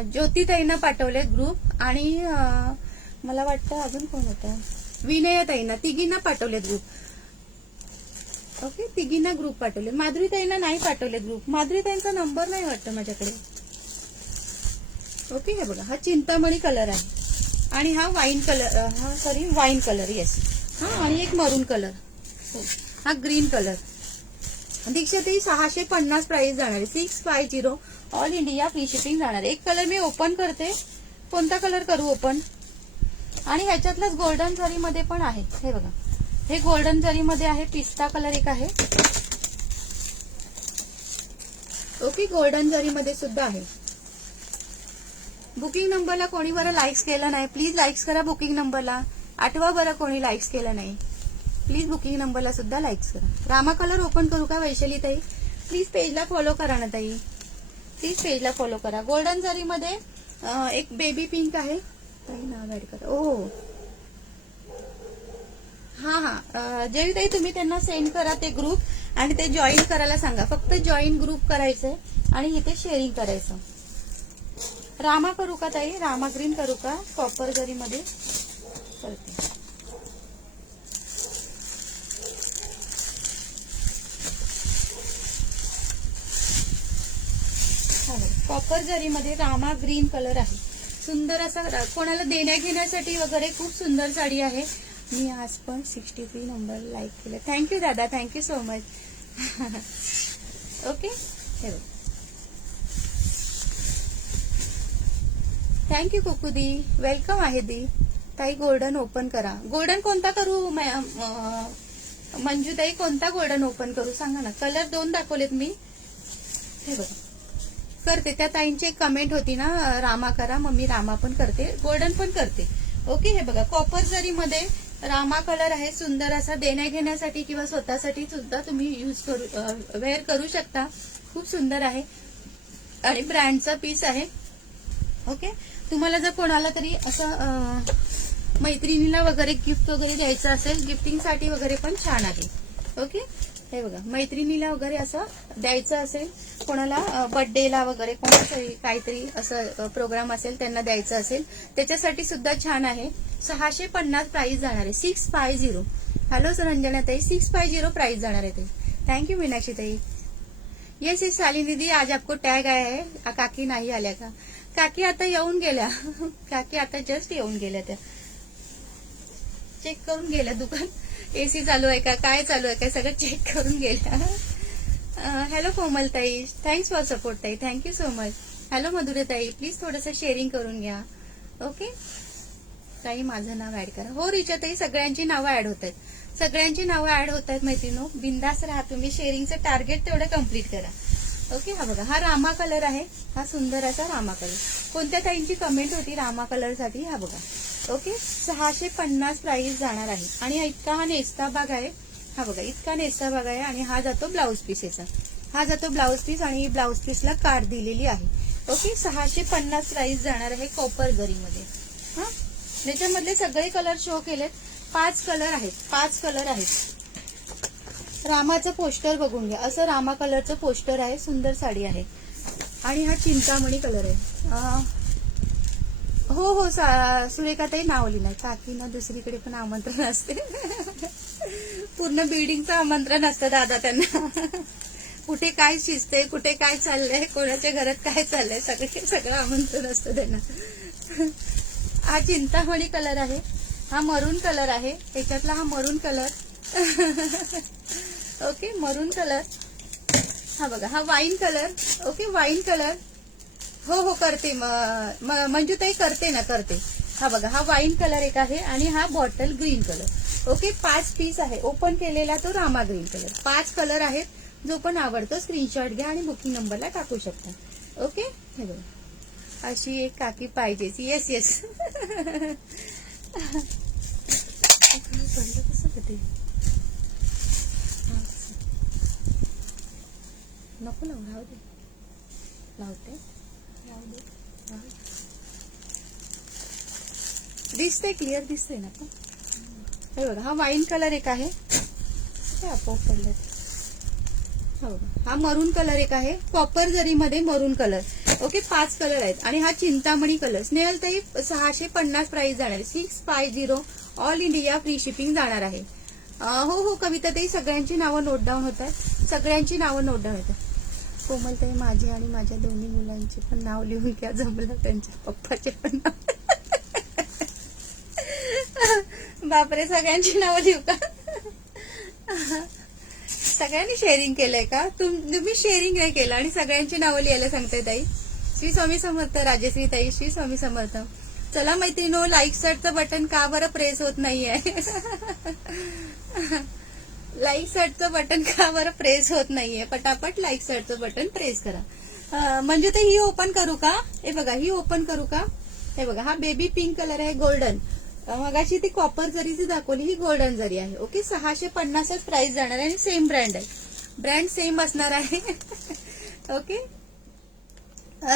ज्योतिताईंना पाठवलेत ग्रुप. आणि मला वाटतं अजून कोण होतं, विनयाताईंना तिघींना पाठवलेत ग्रुप. ओके, तिघींना ग्रुप पाठवले. माधुरीताईंना नाही पाठवले ग्रुप. माधुरीताईंचा नंबर नाही वाटतं माझ्याकडे. ओके, हे बघा, हा चिंतामणी कलर आहे आणि हा वाईन कलर, हा सॉरी वाईन कलर, येस. हा, आणि एक मरून कलर, हा ग्रीन कलर. दीक्षाताई 650 प्राइस जाणार आहे. 650 ऑल इंडिया फ्री शिपिंग जाणार आहे. एक कलर मी ओपन करते. कोणता कलर करू ओपन? आणि ह्याच्यातलंच गोल्डन जरी मध्ये पण आहे. हे बघा, हे गोल्डन जरी मध्ये आहे. पिस्ता कलर एक आहे. ओके, गोल्डन जरी मध्ये सुद्धा आहे. बुकिंग नंबरला कोणी बरं लाईक्स केलं नाही, प्लीज लाईक्स करा बुकिंग नंबरला. आठवा बरं कोणी लाईक्स केलं नाही, प्लीज बुकिंग नंबरला सुद्धा लाईक्स करा. रामा कलर ओपन करू का वैशाली ताई? प्लीज पेजला फॉलो करा ना ताई, प्लीज पेजला फॉलो करा. गोल्डन जरी मध्ये एक बेबी पिंक आहे. ताई नाव ऍड करा. ओ हा, जेवी ताई तुम्ही त्यांना सेंड करा ते ग्रुप आणि ते जॉईन करायला सांगा. फक्त जॉईन ग्रुप करायचंय आणि इथे शेअरिंग करायचं. रामा करू का ताई? रामा ग्रीन करू का? कॉपर जरी मध्ये करते. कॉपर जरी मध्ये रामा ग्रीन कलर आहे. सुंदर असा, कोणाला देण्या घेण्यासाठी वगैरे खूप सुंदर साडी आहे. मी आज पण 63 नंबर लाईक केलं. थँक्यू दादा, थँक्यू सो मच. ओके, हे बघ, थँक्यू कुकू दी, वेलकम आहे दी. ताई गोल्डन ओपन करा. गोल्डन कोणता करू मंजूताई? कोणता गोल्डन ओपन करू सांगा ना. कलर 2 दाखवलेत मी. हे बघा, करते. त्या ताईंची एक कमेंट होती ना, रामा करा, मग मी रामा पण करते, गोल्डन पण करते. ओके, हे बघा, कॉपर जरी मध्ये रामा कलर आहे. सुंदर असा देण्या घेण्यासाठी किंवा स्वतःसाठी सुद्धा तुम्ही यूज करू, वेअर करू शकता. खूप सुंदर आहे आणि ब्रँडचा पीस आहे. ओके, तुम्हाला जर कोणाला तरी असं मैत्रिणीला वगैरे गिफ्ट वगैरे द्यायचं असेल, गिफ्टिंगसाठी वगैरे पण छान आहे. ओके, हे बघा, मैत्रिणीला वगैरे असं द्यायचं असेल, कोणाला बर्थडेला वगैरे कोणाचं काहीतरी असं प्रोग्राम असेल त्यांना द्यायचं असेल, त्याच्यासाठी सुद्धा छान आहे. 650 प्राइस जाणार आहे. 650. हॅलो रंजना ताई, 650 प्राइस जाणार आहे ते. थँक्यू मीनाक्षी ताई. येस येस शालिनी दीदी, आज आपको टॅग आया है. काकी नाही आल्या का? काकी आता येऊन गेल्या. काकी आता जस्ट येऊन गेल्या. त्या चेक करून गेल्या दुकान, एसी चालू आहे का, काय चालू आहे काय, सगळं चेक करून गेल्या. हॅलो कोमल ताई, थँक्स फॉर सपोर्ट ताई, थँक्यू सो मच. हॅलो मधुरे ताई, प्लीज थोडंसं शेअरिंग करून घ्या. ओके ताई, माझं नाव ऍड करा. हो रिचा ताई, सगळ्यांची नावं ऍड होत आहेत, सगळ्यांची नावं ऍड होत आहेत मैत्रिणो. बिंदास राहा तुम्ही, शेअरिंगचं टार्गेट तेवढं कम्प्लीट करा. ओके, हा बघा, हा रामा कलर आहे. हा सुंदर असा रामा कलर. कोणत्या ताईंची कमेंट होती रामा कलर साठी? हा बघा. ओके, 650 प्राइस जाणार आहे. आणि इतका हा नेस्ता भाग आहे. हा बघा, इतका नेस्ता भाग आहे आणि हा जातो ब्लाऊज पीस. याचा हा जातो ब्लाऊज पीस आणि ब्लाऊज पीसला कार्ड दिलेली आहे. ओके, 650 प्राइस जाणार आहे कॉपर जरीमध्ये. हा, त्याच्यामधले सगळे कलर शो केलेत. 5 कलर आहेत, 5 कलर आहेत. रामाचं पोस्टर बघून घ्या. असं रामा कलरचं पोस्टर आहे. सुंदर साडी आहे आणि हा चिंतामणी कलर आहे. हो हो, सुरेखाताई नावली नाही. काकीनं दुसरीकडे पण आमंत्रण असते. पूर्ण बिल्डिंगचं आमंत्रण असतं दादा त्यांना. कुठे काय शिजते, कुठे काय चाललंय, कोणाच्या घरात काय चाललंय, सगळं आमंत्रण असतं त्यांना. हा चिंतामणी कलर आहे. हा मरून कलर आहे. त्याच्यातला हा मरून कलर. ओके, मरून कलर. हा बघा, हा wine colour. Okay, wine colour. हो हो, करते मंजूताई, करते ना, करते. हा बघा, हा वाईन कलर एक आहे आणि हा bottle green colour. Okay, 5 piece आहे. ओपन केलेला तो रामा ग्रीन कलर. 5 कलर आहेत. जो पण आवडतो स्क्रीनशॉट घ्या आणि बुकिंग नंबरला टाकू शकता. ओके, हे बघा, अशी एक काकी पाहिजेच. Yes yes. पडलं कसं का ते? नको लावू, राहू दे. लावते, दिसते, क्लिअर दिसते ना. पण हे बघा, हा वाईन कलर एक आहे. आपोआप पडलं. हा मरून कलर एक आहे. कॉपर जरीमध्ये मरून कलर. ओके, 5 कलर आहेत आणि हा चिंतामणी कलर. स्नेहल ताई, 650 प्राइस जाणार. 650 ऑल इंडिया फ्री शिपिंग जाणार आहे. हो हो कविताताई, सगळ्यांची नावं नोट डाऊन होत आहेत, सगळ्यांची नावं नोट डाऊन होत आहेत. कोमलताई, माझी आणि माझ्या दोन्ही मुलांचे पण नाव लिहून घ्या, जमलं त्यांच्या पप्पाचे पण नाव. बापरे, सगळ्यांची नावं लिहू का? सगळ्यांनी शेअरिंग केलंय का? तुम्ही शेअरिंग नाही केलं आणि सगळ्यांची नावं लिहायला सांगताय ताई. श्री स्वामी समर्थ. राजश्री ताई, श्री स्वामी समर्थ. चला मैत्रिणीनो, लाईक सर्चचं बटन का बरं प्रेस होत नाहीये? लाईक सर्चचं बटन का बरं प्रेस होत नाहीये? पटापट लाईक सर्चचं बटन प्रेस करा. म्हणजे ते ही ओपन करू का? हे बघा, ही ओपन करू का? हे बघा, हा बेबी पिंक कलर आहे, गोल्डन. मगाशी ती कॉपर जरीची दाखवली, ही गोल्डन जरी आहे. ओके, 650च प्राइस जाणार आहे आणि सेम ब्रँड आहे, ब्रँड सेम असणार आहे. ओके,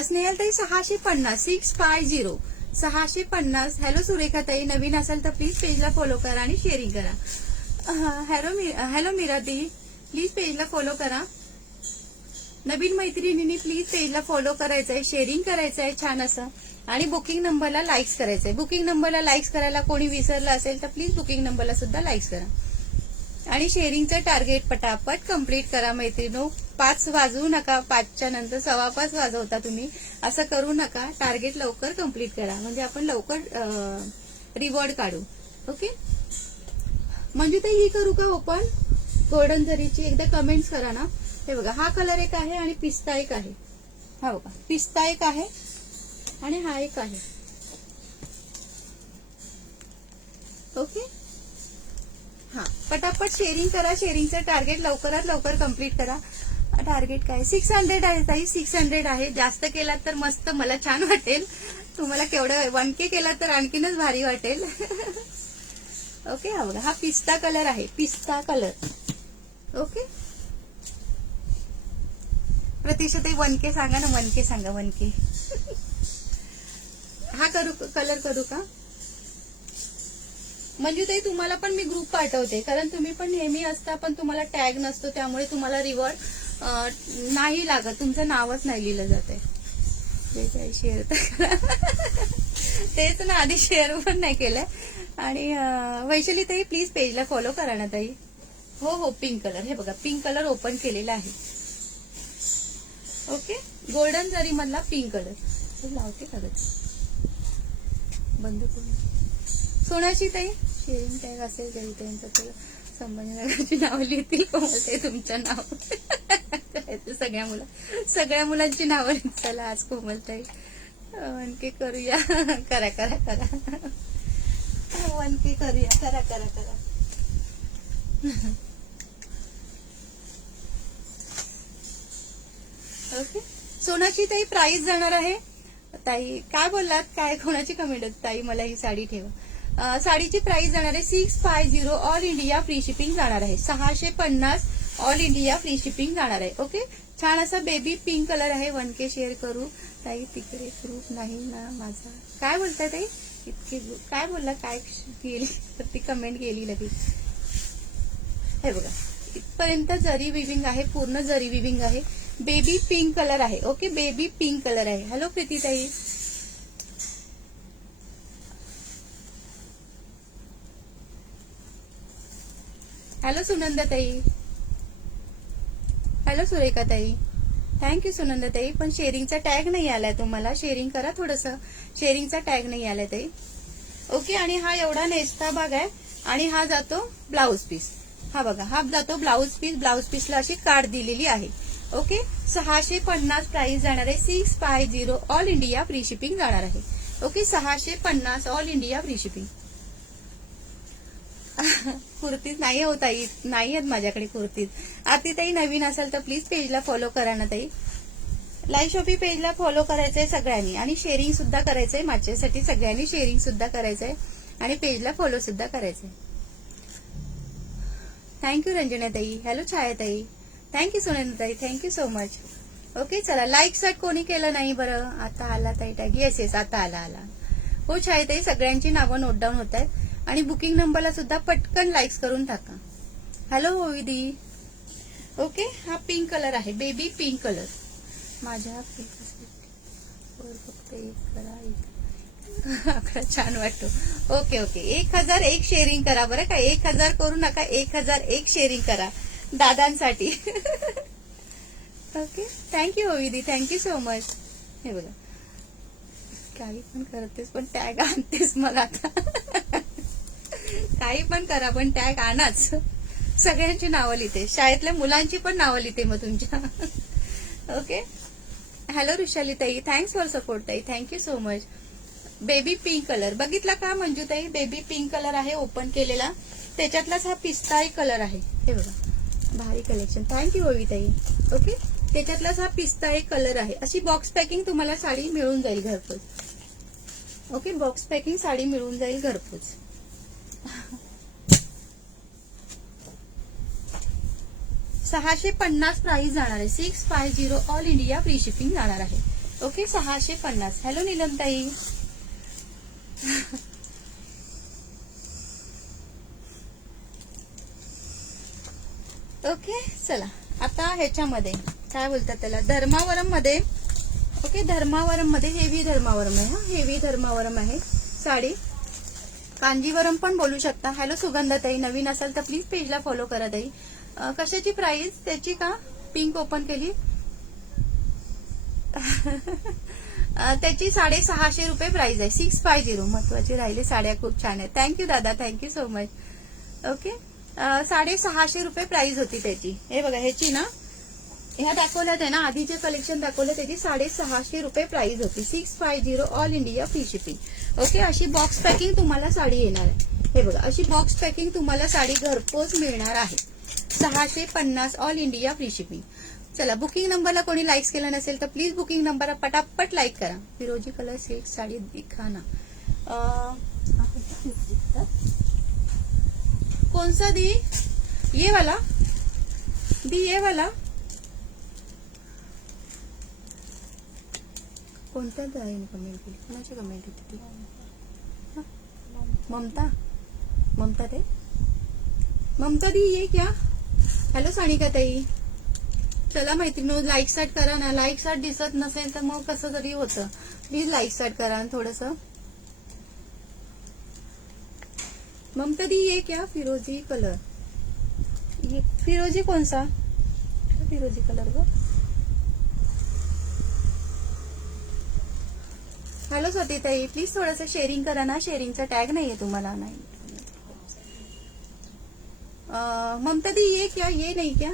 स्नेहल ताई 650, 650, 650. हॅलो सुरेखा ताई, नवीन असेल तर प्लीज पेजला फॉलो करा आणि शेअरिंग करा. हॅलो मीरा दी, प्लीज पेजला फॉलो करा. नवीन मैत्रिणींनी प्लीज पेजला फॉलो करायचंय, शेअरिंग करायचंय छान असं, आणि बुकिंग नंबरला लाईक्स करायचंय. बुकिंग नंबरला लाईक्स करायला कोणी विसरलं असेल तर प्लीज बुकिंग नंबरला सुद्धा लाईक्स करा. आणि शेअरिंगचं टार्गेट पटापट कम्प्लीट करा मैत्रिणो. 5 वाजवू नका, 5च्या नंतर 5:15 वाजवता तुम्ही, असं करू नका. टार्गेट लवकर कम्प्लीट करा, म्हणजे आपण लवकर रिवॉर्ड काढू. ओके, म्हणजे ते ही करू का ओपन गोल्डन जरीची? एकदा कमेंट्स करा ना. हे बघा, हा कलर एक आहे आणि पिस्ता एक आहे. हा बघा, पिस्ता एक आहे आणि हा एक आहे. ओके, हा पटापट शेअरिंग करा. शेअरिंगचं टार्गेट लवकरात लवकर कम्प्लीट करा. टार्गेट काय 600 आहे ताई, 600 आहे. जास्त केलात तर मस्त, मला छान वाटेल. तुम्हाला केवढं 1K केलात तर आणखीनच भारी वाटेल. ओके, हा बघा, हा पिस्ता कलर आहे, पिस्ता कलर. ओके, प्रतीक्षा ताई 1K सांगा ना, 1K सांगा, 1K. हा कलर करू का? म्हणजे ताई तुम्हाला पण मी ग्रुप पाठवते, कारण तुम्ही पण नेहमी असता पण तुम्हाला टॅग नसतो, त्यामुळे तुम्हाला रिवॉर्ड नाही लागत, तुमचं नावच नाही लिहिलं जाते. शेअर तर करा. तेच ना, आधी शेअर पण नाही केलंय. आणि वैशाली ताई प्लीज पेजला फॉलो करा ना ताई. हो हो, पिंक कलर, हे बघा पिंक कलर ओपन केलेला आहे. ओके, गोल्डन जरी मधला पिंक कलर लावते का बंद करून. सोनाची ताई शेअरिंग टॅग असेल तरी त्यांचं तर संभाजीनगरची नावं लिहितील. कोमलताई तुमचं नाव सगळ्या मुलांची नावं लिहित चला आज कोमलताई. 1K करूया, करा करा करा, 1K करूया, करा करा करा. ओके, सोनाची ताई प्राइस जाणार आहे. ताई काय बोललात, काय कोणाची कमेंट होती ताई? मला ही साडी ठेवा. साडीची प्राइस जाणार आहे 650, ऑल इंडिया फ्री शिपिंग जाणार आहे. 650 ऑल इंडिया फ्री शिपिंग जाणार आहे. ओके, छान असा बेबी पिंक कलर आहे. 1K शेअर करू ताई, तिकडे ग्रुप नाही ना माझा. काय बोलताय ताई? इतके काय बोलला, काय गेली तर ती कमेंट गेली लगेच. हे बघा, इथपर्यंत जरी विविंग आहे, पूर्ण जरी विविंग आहे. बेबी पिंक कलर आहे. ओके, बेबी पिंक कलर आहे. हॅलो प्रीती ताई, हॅलो सुनंदा ताई, हॅलो सुरेखा ताई. थँक्यू सुनंदा ताई. पण शेअरिंगचा टॅग नाही आलाय तुम्हाला, शेअरिंग करा थोडंसं. शेअरिंगचा टॅग नाही आलाय ताई. ओके, आणि हा एवढा नेसता भाग आहे आणि हा जातो ब्लाउज पीस. हा बघा, हा जातो ब्लाउज पीस. ब्लाउज पीसला अशी कार्ड दिलेली आहे. ओके, 650 प्राइस जाणार आहे. 650 ऑल इंडिया फ्री शिपिंग जाणार आहे. Okay, 650 all India free shipping. Kurtis नाही हो ताई, नाही आहेत माझ्याकडे कुर्तीज. आरती ताई नवीन असेल तर प्लीज पेजला फॉलो करा ना ताई. लाईव्ह शॉपिंग पेजला फॉलो करायचंय सगळ्यांनी आणि शेअरिंग सुद्धा करायचंय. माझ्यासाठी सगळ्यांनी शेअरिंग सुद्धा करायचंय आणि पेजला फॉलो सुद्धा करायचंय. थँक्यू रंजना ताई. हॅलो छाया ताई, थँक्यू सोनंदा ताई, थँक्यू सो मच. ओके, चला लाईक सट कोणी केलं नाही बरं? आता आला ताई टॅग. येस येस, आता आला. हो छाया ताई, सगळ्यांची नावं नोट डाऊन होत आहेत आणि बुकिंग नंबरला सुद्धा पटकन लाईक्स करून टाका. हॅलो विधी. ओके, हा पिंक कलर आहे, बेबी पिंक कलर. माझ्या फक्त एक करा, आकडा छान वाटतो. ओके ओके, 1001 शेअरिंग करा बरं का. 1000 करू नका, 1001 शेअरिंग करा दादांसाठी. ओके, थँक्यू विधी, थँक्यू सो मच. हे बघा, काही पण करतेस पण टॅग आणतेस मला आता. काही पण करा पण टॅग आणाच. सगळ्यांची नावं लिहिते, शाळेतल्या मुलांची पण नावं लिहिते मग तुमच्या. ओके, हॅलो रुशाली ताई, थँक्स फॉर सपोर्ट ताई, thank you so much. Baby pink colour बघितला का मंजू ताई? बेबी पिंक कलर आहे ओपन केलेला, त्याच्यातलाच हा पिस्ताई कलर आहे. हे बघा, भारी कलेक्शन, थँक्यू ओवी ताई. ओके, त्याच्यातलाच हा पिस्ताई कलर आहे. अशी बॉक्स पॅकिंग तुम्हाला साडी मिळून जाईल घरपोच. ओके, बॉक्स पॅकिंग साडी मिळून जाईल घरपोच. 650 प्राइस जाणार आहे. 650 ऑल इंडिया फ्री शिपिंग जाणार आहे. ओके, 650. हॅलो नीलम ताई. ओके, चला आता ह्याच्यामध्ये काय बोलतात त्याला, धर्मावरम मध्ये. ओके, धर्मावरम मध्ये हेवी धर्मावरम आहे. हेवी धर्मावरम आहे साडी. कांजीवरम पण बोलू शकता. हॅलो सुगंधा ताई, नवीन असाल तर प्लीज पेजला फॉलो करा ताई. कशाची प्राइस त्याची का पिंक ओपन केली? त्याची 650 रुपये प्राइस आहे. 650. महत्वाची राहिले साड्या खूप छान आहेत. थँक्यू दादा, थँक्यू सो मच. ओके, 650 रुपये प्राइस होती त्याची. हे बघा, ह्याची ना, ह्या दाखवल्यात आहे ना, आधीचे कलेक्शन दाखवलं त्याची 650 रुपये प्राइस होती. 650 all India free shipping. Okay, अशी बॉक्स पॅकिंग तुम्हाला साडी येणार आहे. हे बघा, अशी बॉक्स पॅकिंग तुम्हाला साडी घरपोच मिळणार आहे. 650 ऑल इंडिया फ्री शिपिंग. चला, बुकिंग नंबरला कोणी लाईक्स केला नसेल तर प्लीज बुकिंग नंबरला पटापट लाईक करा. फिरोजी कलर सिल्क साडी दिखाना. कौन सा दी? ये वाला दी, ये वाला कोणत्या कमेंट केली? कोणाची कमेंट होती ती? ममता, ममता ते, ममता दी ये क्या? हॅलो सानिका ताई, चला मैत्रिणी लाईक स्टार्ट करा ना. लाईक स्टार्ट दिसत नसेल तर मग कसं तरी होतं. प्लीज लाईक स्टार्ट करा थोडस. ममता दी ये क्या? फिरोजी कलर, ये फिरोजी कौन सा? फिरोजी कलर गो. हॅलो स्वाती ताई, प्लीज थोडंसं शेअरिंग करा ना. शेअरिंगचा टॅग नाहीये तुम्हाला. नाही ममता दी ये क्या? ये नहीं क्या?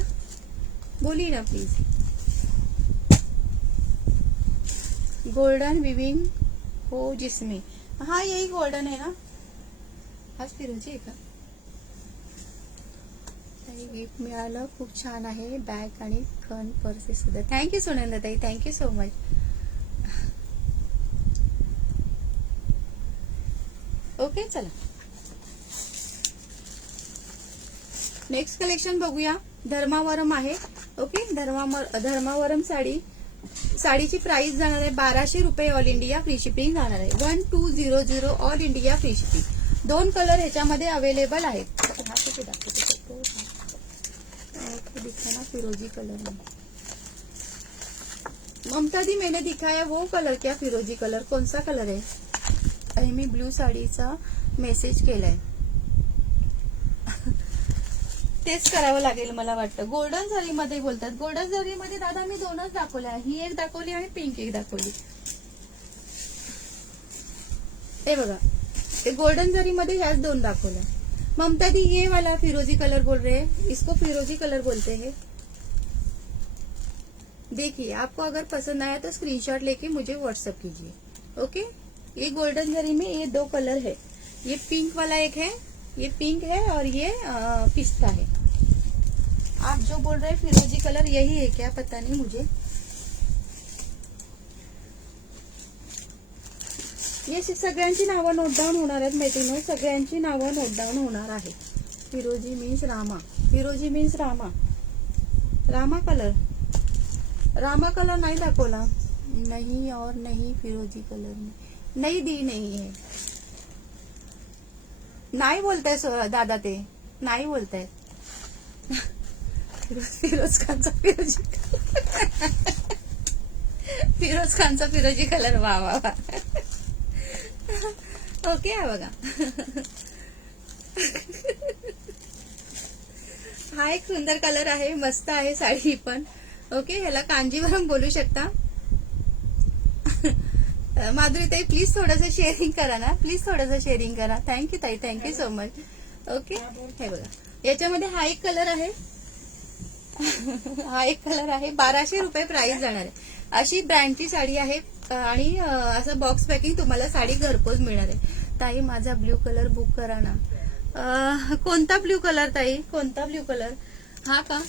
बोलिए ना प्लीज. गोल्डन विविंग हो जिसमें, हाँ यही गोल्डन है ना. हाच फिरोजी आहे का? गिफ्ट मिळालं, खूप छान आहे. बॅग आणि खन पर्सेस सुद्धा. थँक्यू सुनंदा ताई, थँक्यू सो मच. ओके, चला नेक्स्ट कलेक्शन बघूया. धर्मावरम आहे. ओके, धर्मावरम साडी. साडीची प्राइस जाणार आहे 1200 रुपये ऑल इंडिया फ्री शिपिंग जाणार आहे. 1200 all India free shipping. 2 colour ह्याच्यामध्ये अवेलेबल आहेत. दिखाना फिरोजी कलर में. ममता दी मैंने दिखाया वो कलर क्या? फिरोजी कलर कौन सा कलर है? आणि मी ब्लू साडीचा मेसेज केलाय. तेच करावं लागेल मला वाटतं. गोल्डन जरी मध्ये बोलतात. गोल्डन जरी मध्ये दादा मी 2च दाखवल्या. ही एक दाखवली आणि पिंक एक दाखवली. हे बघा, ते गोल्डन जरी मध्ये ह्याच 2 दाखवल्या. ममता दी ये वाला फिरोजी कलर बोल रहे हैं, इसको फिरोजी कलर बोलते हैं. देखिए, आपको अगर पसंद आया तो स्क्रीनशॉट लेके मुझे व्हाट्सएप कीजिए. ओके, ये गोल्डन जरी में ये 2 कलर है. ये पिंक वाला एक है, ये पिंक है और ये पिस्ता है. आप जो बोल रहे हैं फिरोजी कलर यही है क्या? पता नहीं मुझे. ये सगळ्यांची नावं नोट डाऊन होणार आहेत मैत्रिणी. सगळ्यांची नावं नोट डाऊन होणार आहे. फिरोजी मीन्स रामा. फिरोजी means Rama. Rama colour, Rama colour नाही दाखवला. नहीं और नहीं फिरोजी कलर में नहीं दी नहीं है. नाही बोलताय दादा, ते नाही बोलताय. फिरोज खानचा फिरोजी, फिरोज खानचा फिरोजी कलर. वा वा वा, ओके, हा बघा. हा एक सुंदर कलर आहे, मस्त आहे साडी पण. ओके, ह्याला कांजीवरम बोलू शकता. माधुरी ताई प्लीज थोडंसं शेअरिंग करा ना, प्लीज थोडंसं शेअरिंग करा. थँक्यू ताई, थँक्यू सो मच. ओके, हे बघा, याच्यामध्ये हा एक कलर आहे. हा एक कलर आहे. 1200 रुपये प्राइस जाणार आहे. अशी ब्रँडची साडी आहे आणि असं बॉक्स पॅकिंग तुम्हाला साडी घरपोच मिळणार आहे. ताई माझा ब्ल्यू कलर बुक करा ना. कोणता ब्ल्यू कलर ताई, कोणता ब्ल्यू कलर? हा का?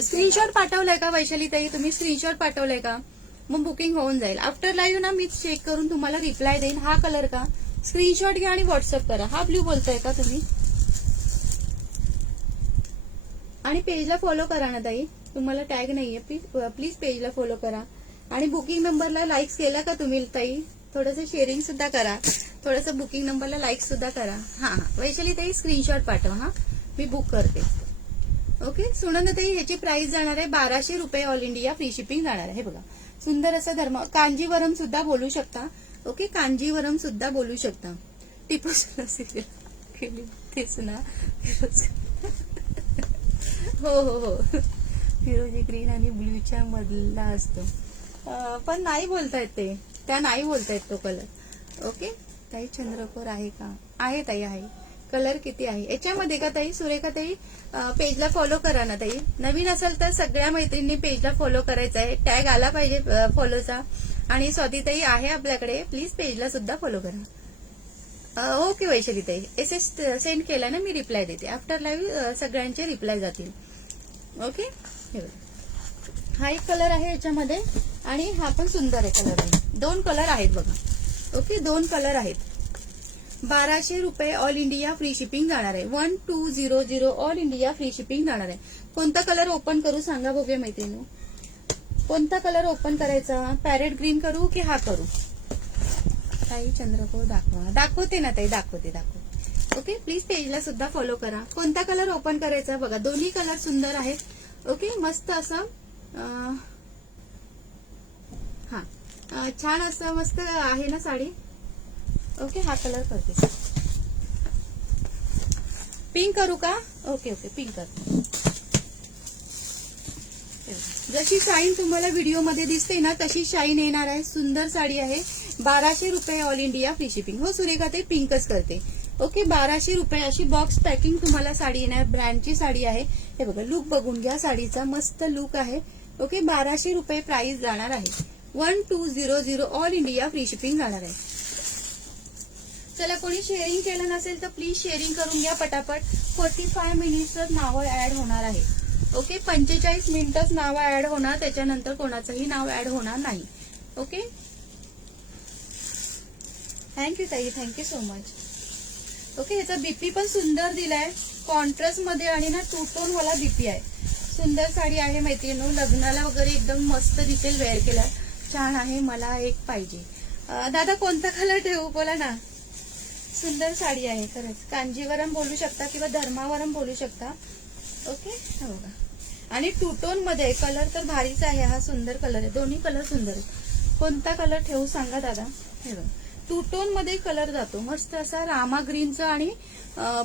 स्क्रीनशॉट पाठवलाय का वैशाली ताई? तुम्ही स्क्रीनशॉट पाठवलाय का? मग बुकिंग होऊन जाईल. आफ्टर लाईव्ह ना मी चेक करून तुम्हाला रिप्लाय देईन. हा कलर का? स्क्रीनशॉट घ्या आणि व्हॉट्सअप करा. हा ब्ल्यू बोलताय का तुम्ही? आणि पेजला फॉलो करा ना ताई, तुम्हाला टॅग नाहीये. प्लीज पेजला फॉलो करा. आणि बुकिंग नंबरला लाईक्स केला का तुम्ही ताई? थोडंसं शेअरिंग सुद्धा करा, थोडंसं बुकिंग नंबरला लाईक सुद्धा करा. हा, वैशाली ताई स्क्रीनशॉट पाठवा. हा, मी बुक करते. ओके, सुनंदा ताई ह्याची प्राइस जाणार आहे 1200 रुपये. ऑल इंडिया फ्री शिपिंग जाणार आहे. हे बघा, सुंदर असं कांजीवरम सुद्धा बोलू शकता. ओके, कांजीवरम सुद्धा बोलू शकता. टिपू केली तेच ना. हो हो हो, फिरोजी ग्रीन आणि ब्ल्यूच्या मधला असतो. पण नाही बोलतायत ते, त्या नाही बोलतायत तो कलर. ओके ताई, चंद्रकोर आहे का? आहे ताई, आहे. कलर किती आहे याच्यामध्ये का ताई? सुरेखा ताई पेजला फॉलो करा ना ताई. नवीन असेल तर सगळ्या मैत्रिणींनी पेजला फॉलो करायचा आहे. टॅग आला पाहिजे फॉलोचा. आणि स्वाती ताई आहे आपल्याकडे, प्लीज पेजला सुद्धा फॉलो करा. ओके वैशाली ताई, एसएस सेंड केला ना, मी रिप्लाय देते. आफ्टर लाईव्ह सगळ्यांचे रिप्लाय जातील. ओके, हा एक कलर आहे याच्यामध्ये आणि हा पण सुंदर आहे कलर आहे. 2 कलर आहेत बघा. ओके, 2 कलर आहेत. 1200 रुपये ऑल इंडिया फ्री शिपिंग जाणार आहे. 1200 ऑल इंडिया फ्री शिपिंग जाणार आहे. कोणता कलर ओपन करू सांगा बघूया मैत्रिणी. कोणता कलर ओपन करायचा? पॅरेट ग्रीन करू की हा करू? ताई चंद्रकोर दाखवा. दाखवते ना ताई, दाखवते. ओके, प्लीज पेजला सुद्धा फॉलो करा. कोणता कलर ओपन करायचा बघा. दोन्ही कलर सुंदर आहेत. ओके, मस्त असं हा, छान असं मस्त आहे ना साडी. ओके, हा कलर करते. पिंक करू का? ओके, पिंक करते. जशी शाईन तुम्हाला व्हिडिओमध्ये दिसते ना, तशी शाईन येणार आहे. सुंदर साडी आहे. 1200 रुपये ऑल इंडिया फ्री शिपिंग. हो सुरेखा ते पिंकच करते. ओके, 1200 रुपये अशी बॉक्स पॅकिंग तुम्हाला साडी येणार. ब्रँडची साडी आहे. हे बघा, लुक बघून घ्या साडीचा, मस्त लुक आहे. ओके, 1200 रुपये प्राइस जाणार आहे. 1200 ऑल इंडिया फ्री शिपिंग जाणार आहे. चला, कोणी शेअरिंग केलं नसेल तर प्लीज शेअरिंग करून घ्या पटापट. 45 मिनिट्सच नावं ऍड होणार आहे. ओके, 45 मिनिटच नावं ऍड होणार, त्याच्यानंतर कोणाचंही नाव ऍड होणार नाही. ओके, थँक्यू ताई, थँक्यू सो मच. ओके, ह्याचा बीपी पण सुंदर दिलाय, कॉन्ट्रास्ट मध्ये आणि ना 2 टोन वाला बीपी आहे. सुंदर साडी आहे मैत्रिणी, लग्नाला वगैरे एकदम मस्त दिसेल वेअर केला. छान आहे. मला एक पाहिजे. दादा कोणता कलर ठेवू बोला ना. सुंदर साडी आहे खरंच. कांजीवरम बोलू शकता किंवा धर्मावरम बोलू शकता. ओके, हो बघा, आणि 2 टोन मध्ये कलर तर भारीच आहे. हा सुंदर कलर आहे. दोन्ही कलर सुंदर आहेत. कोणता कलर ठेवू सांगा दादा. हे बघा, 2 टोन मध्ये कलर जातो. मस्त असा रामा ग्रीनचा आणि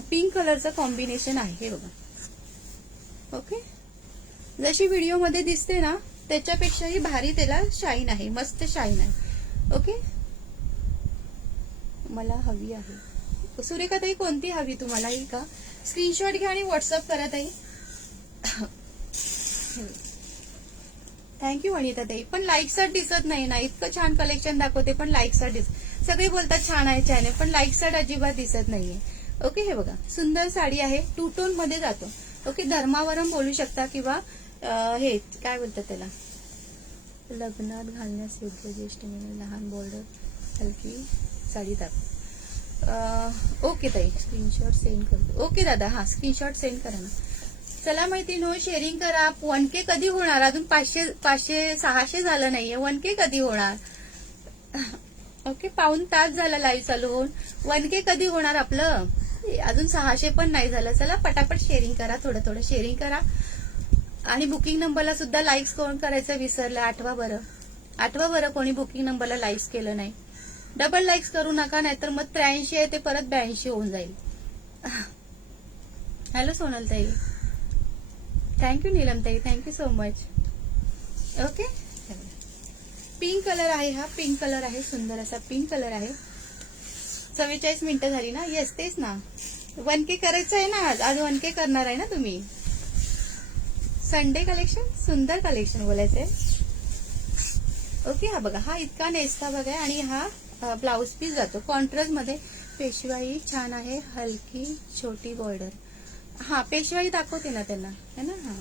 पिंक कलरचं कॉम्बिनेशन आहे. हे बघा. ओके, जशी व्हिडिओमध्ये दिसते ना त्याच्यापेक्षाही भारी त्याला शाईन आहे. मस्त शाईन आहे. ओके, मला हवी आहे. सुरेखा ताई कोणती हवी तुम्हाला? ही का? स्क्रीनशॉट घ्या आणि व्हॉट्सअप करा ताई. थँक्यू वनिता ताई. पण लाईकसाठी दिसत नाही ना. इतकं छान कलेक्शन दाखवते पण लाईकसाठी सगळे बोलतात छान आहे छान आहे, पण लाईकसाठी अजिबात दिसत नाहीये. ओके, हे बघा, सुंदर साडी आहे. 2 टोन मध्ये जातो. ओके, धर्मावरम बोलू शकता किंवा हे काय बोलतात त्याला, लग्नात घालण्यास योग्य ज्येष्ठ महिला, लहान बॉर्डर हलकी साडी दाखव. ओके ताई, स्क्रीनशॉट सेंड करतो. ओके दादा, हा स्क्रीनशॉट सेंड करा ना. चला मैत्रिणींनो, शेअरिंग करा. 1K कधी होणार? अजून 500 600 झालं नाहीये. 1K कधी होणार? ओके, पाऊण तास झाला लाईव्ह चालू होऊन. 1K कधी होणार आपलं? अजून 600 पण नाही झालं. चला पटापट शेअरिंग करा, थोडं शेअरिंग करा. आणि बुकिंग नंबरला सुद्धा लाईक्स कोण करायचं विसरलं? आठवा बरं कोणी बुकिंग नंबरला लाईक्स केलं नाही. डबल लाईक्स करू नका, नाहीतर मग 83 आहे ते परत 82 होऊन जाईल. हॅलो सोनल ताई, थँक्यू. नीलम ताई, thank you so much. Okay, pink colour आहे हा, पिंक कलर आहे, सुंदर असा पिंक कलर आहे. 44 मिनिटं झाली ना? येस, तेच ना. 1K करायचं आहे ना आज 1K करणार आहे ना तुम्ही? संडे कलेक्शन, सुंदर कलेक्शन बोलायचंय. ओके, हा बघा, हा इतका नेसता बघा आणि हा ब्लाउज पीस जातो कॉन्ट्रास्ट मध्ये. पेशवाई छान आहे, हलकी छोटी बॉर्डर. हा, पेशवाई दाखवते ना त्यांना, है ना? हा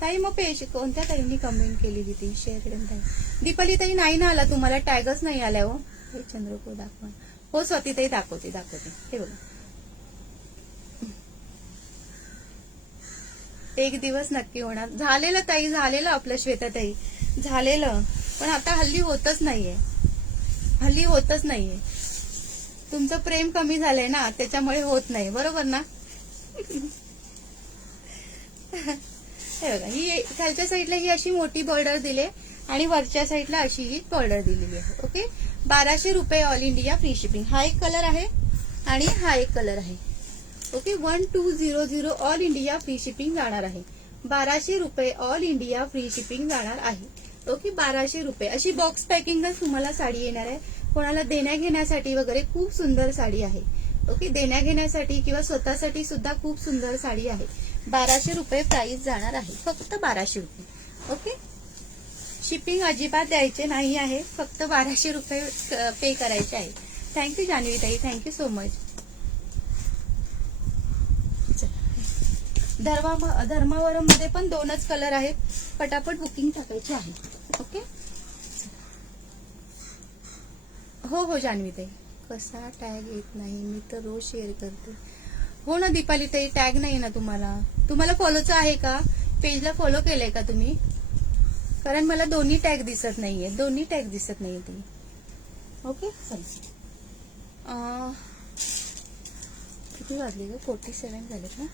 ताई, मग कोणत्या ताईंनी कमेंट केलेली ती शेअर करून ताई? दीपाली ताई नाही ना आला तुम्हाला, टॅगच नाही आल्या हो. हे चंद्रपूर दाखवा. हो स्वाती ताई, दाखवते. हे बघा, एक दिवस नक्की होणार. झालेलं ताई, झालेलं आपलं श्वेता ताई, झालेलं. पण आता हल्ली होतच नाहीये. तुमचं प्रेम कमी झालंय ना, त्याच्यामुळे होत नाही. बरोबर ना? हे बघा, ही खालच्या साईडला ही अशी मोठी बॉर्डर दिले आणि वरच्या साईडला अशी ही बॉर्डर दिलेली आहे. ओके, 1200 रुपये ऑल इंडिया फ्री शिपिंग. हा एक कलर आहे आणि हा एक कलर आहे. Okay, 1200 all India free shipping जाणार आहे. 1200 रुपये ऑल इंडिया फ्री शिपिंग जाणार आहे. ओके, 1200 रुपये अशी बॉक्स पॅकिंगच तुम्हाला साडी येणार आहे. कोणाला देण्या घेण्यासाठी वगैरे खूप सुंदर साडी आहे. ओके, देण्या घेण्यासाठी किंवा स्वतःसाठी सुद्धा खूप सुंदर साडी आहे. 1200 रुपये प्राइस जाणार आहे, फक्त 1200 रुपये. ओके, शिपिंग अजिबात द्यायचे नाही आहे, फक्त 1200 रुपये पे करायचे आहे. थँक्यू जान्हवी ताई, थँक्यू सो मच. धर्मावरम मध्ये पण 2च कलर आहेत, पटापट बुकिंग टाकायची आहे. ओके, हो जान्हवी ताई. कसा टॅग येत नाही, मी तर रोज शेअर करते. हो ना दीपाली ताई, टॅग नाही ना तुम्हाला फॉलोचं आहे का? पेजला फॉलो केलंय का तुम्ही? कारण मला दोन्ही टॅग दिसत नाहीये ती. ओके, चला. किती वाजले ग? 47 झालेत ना?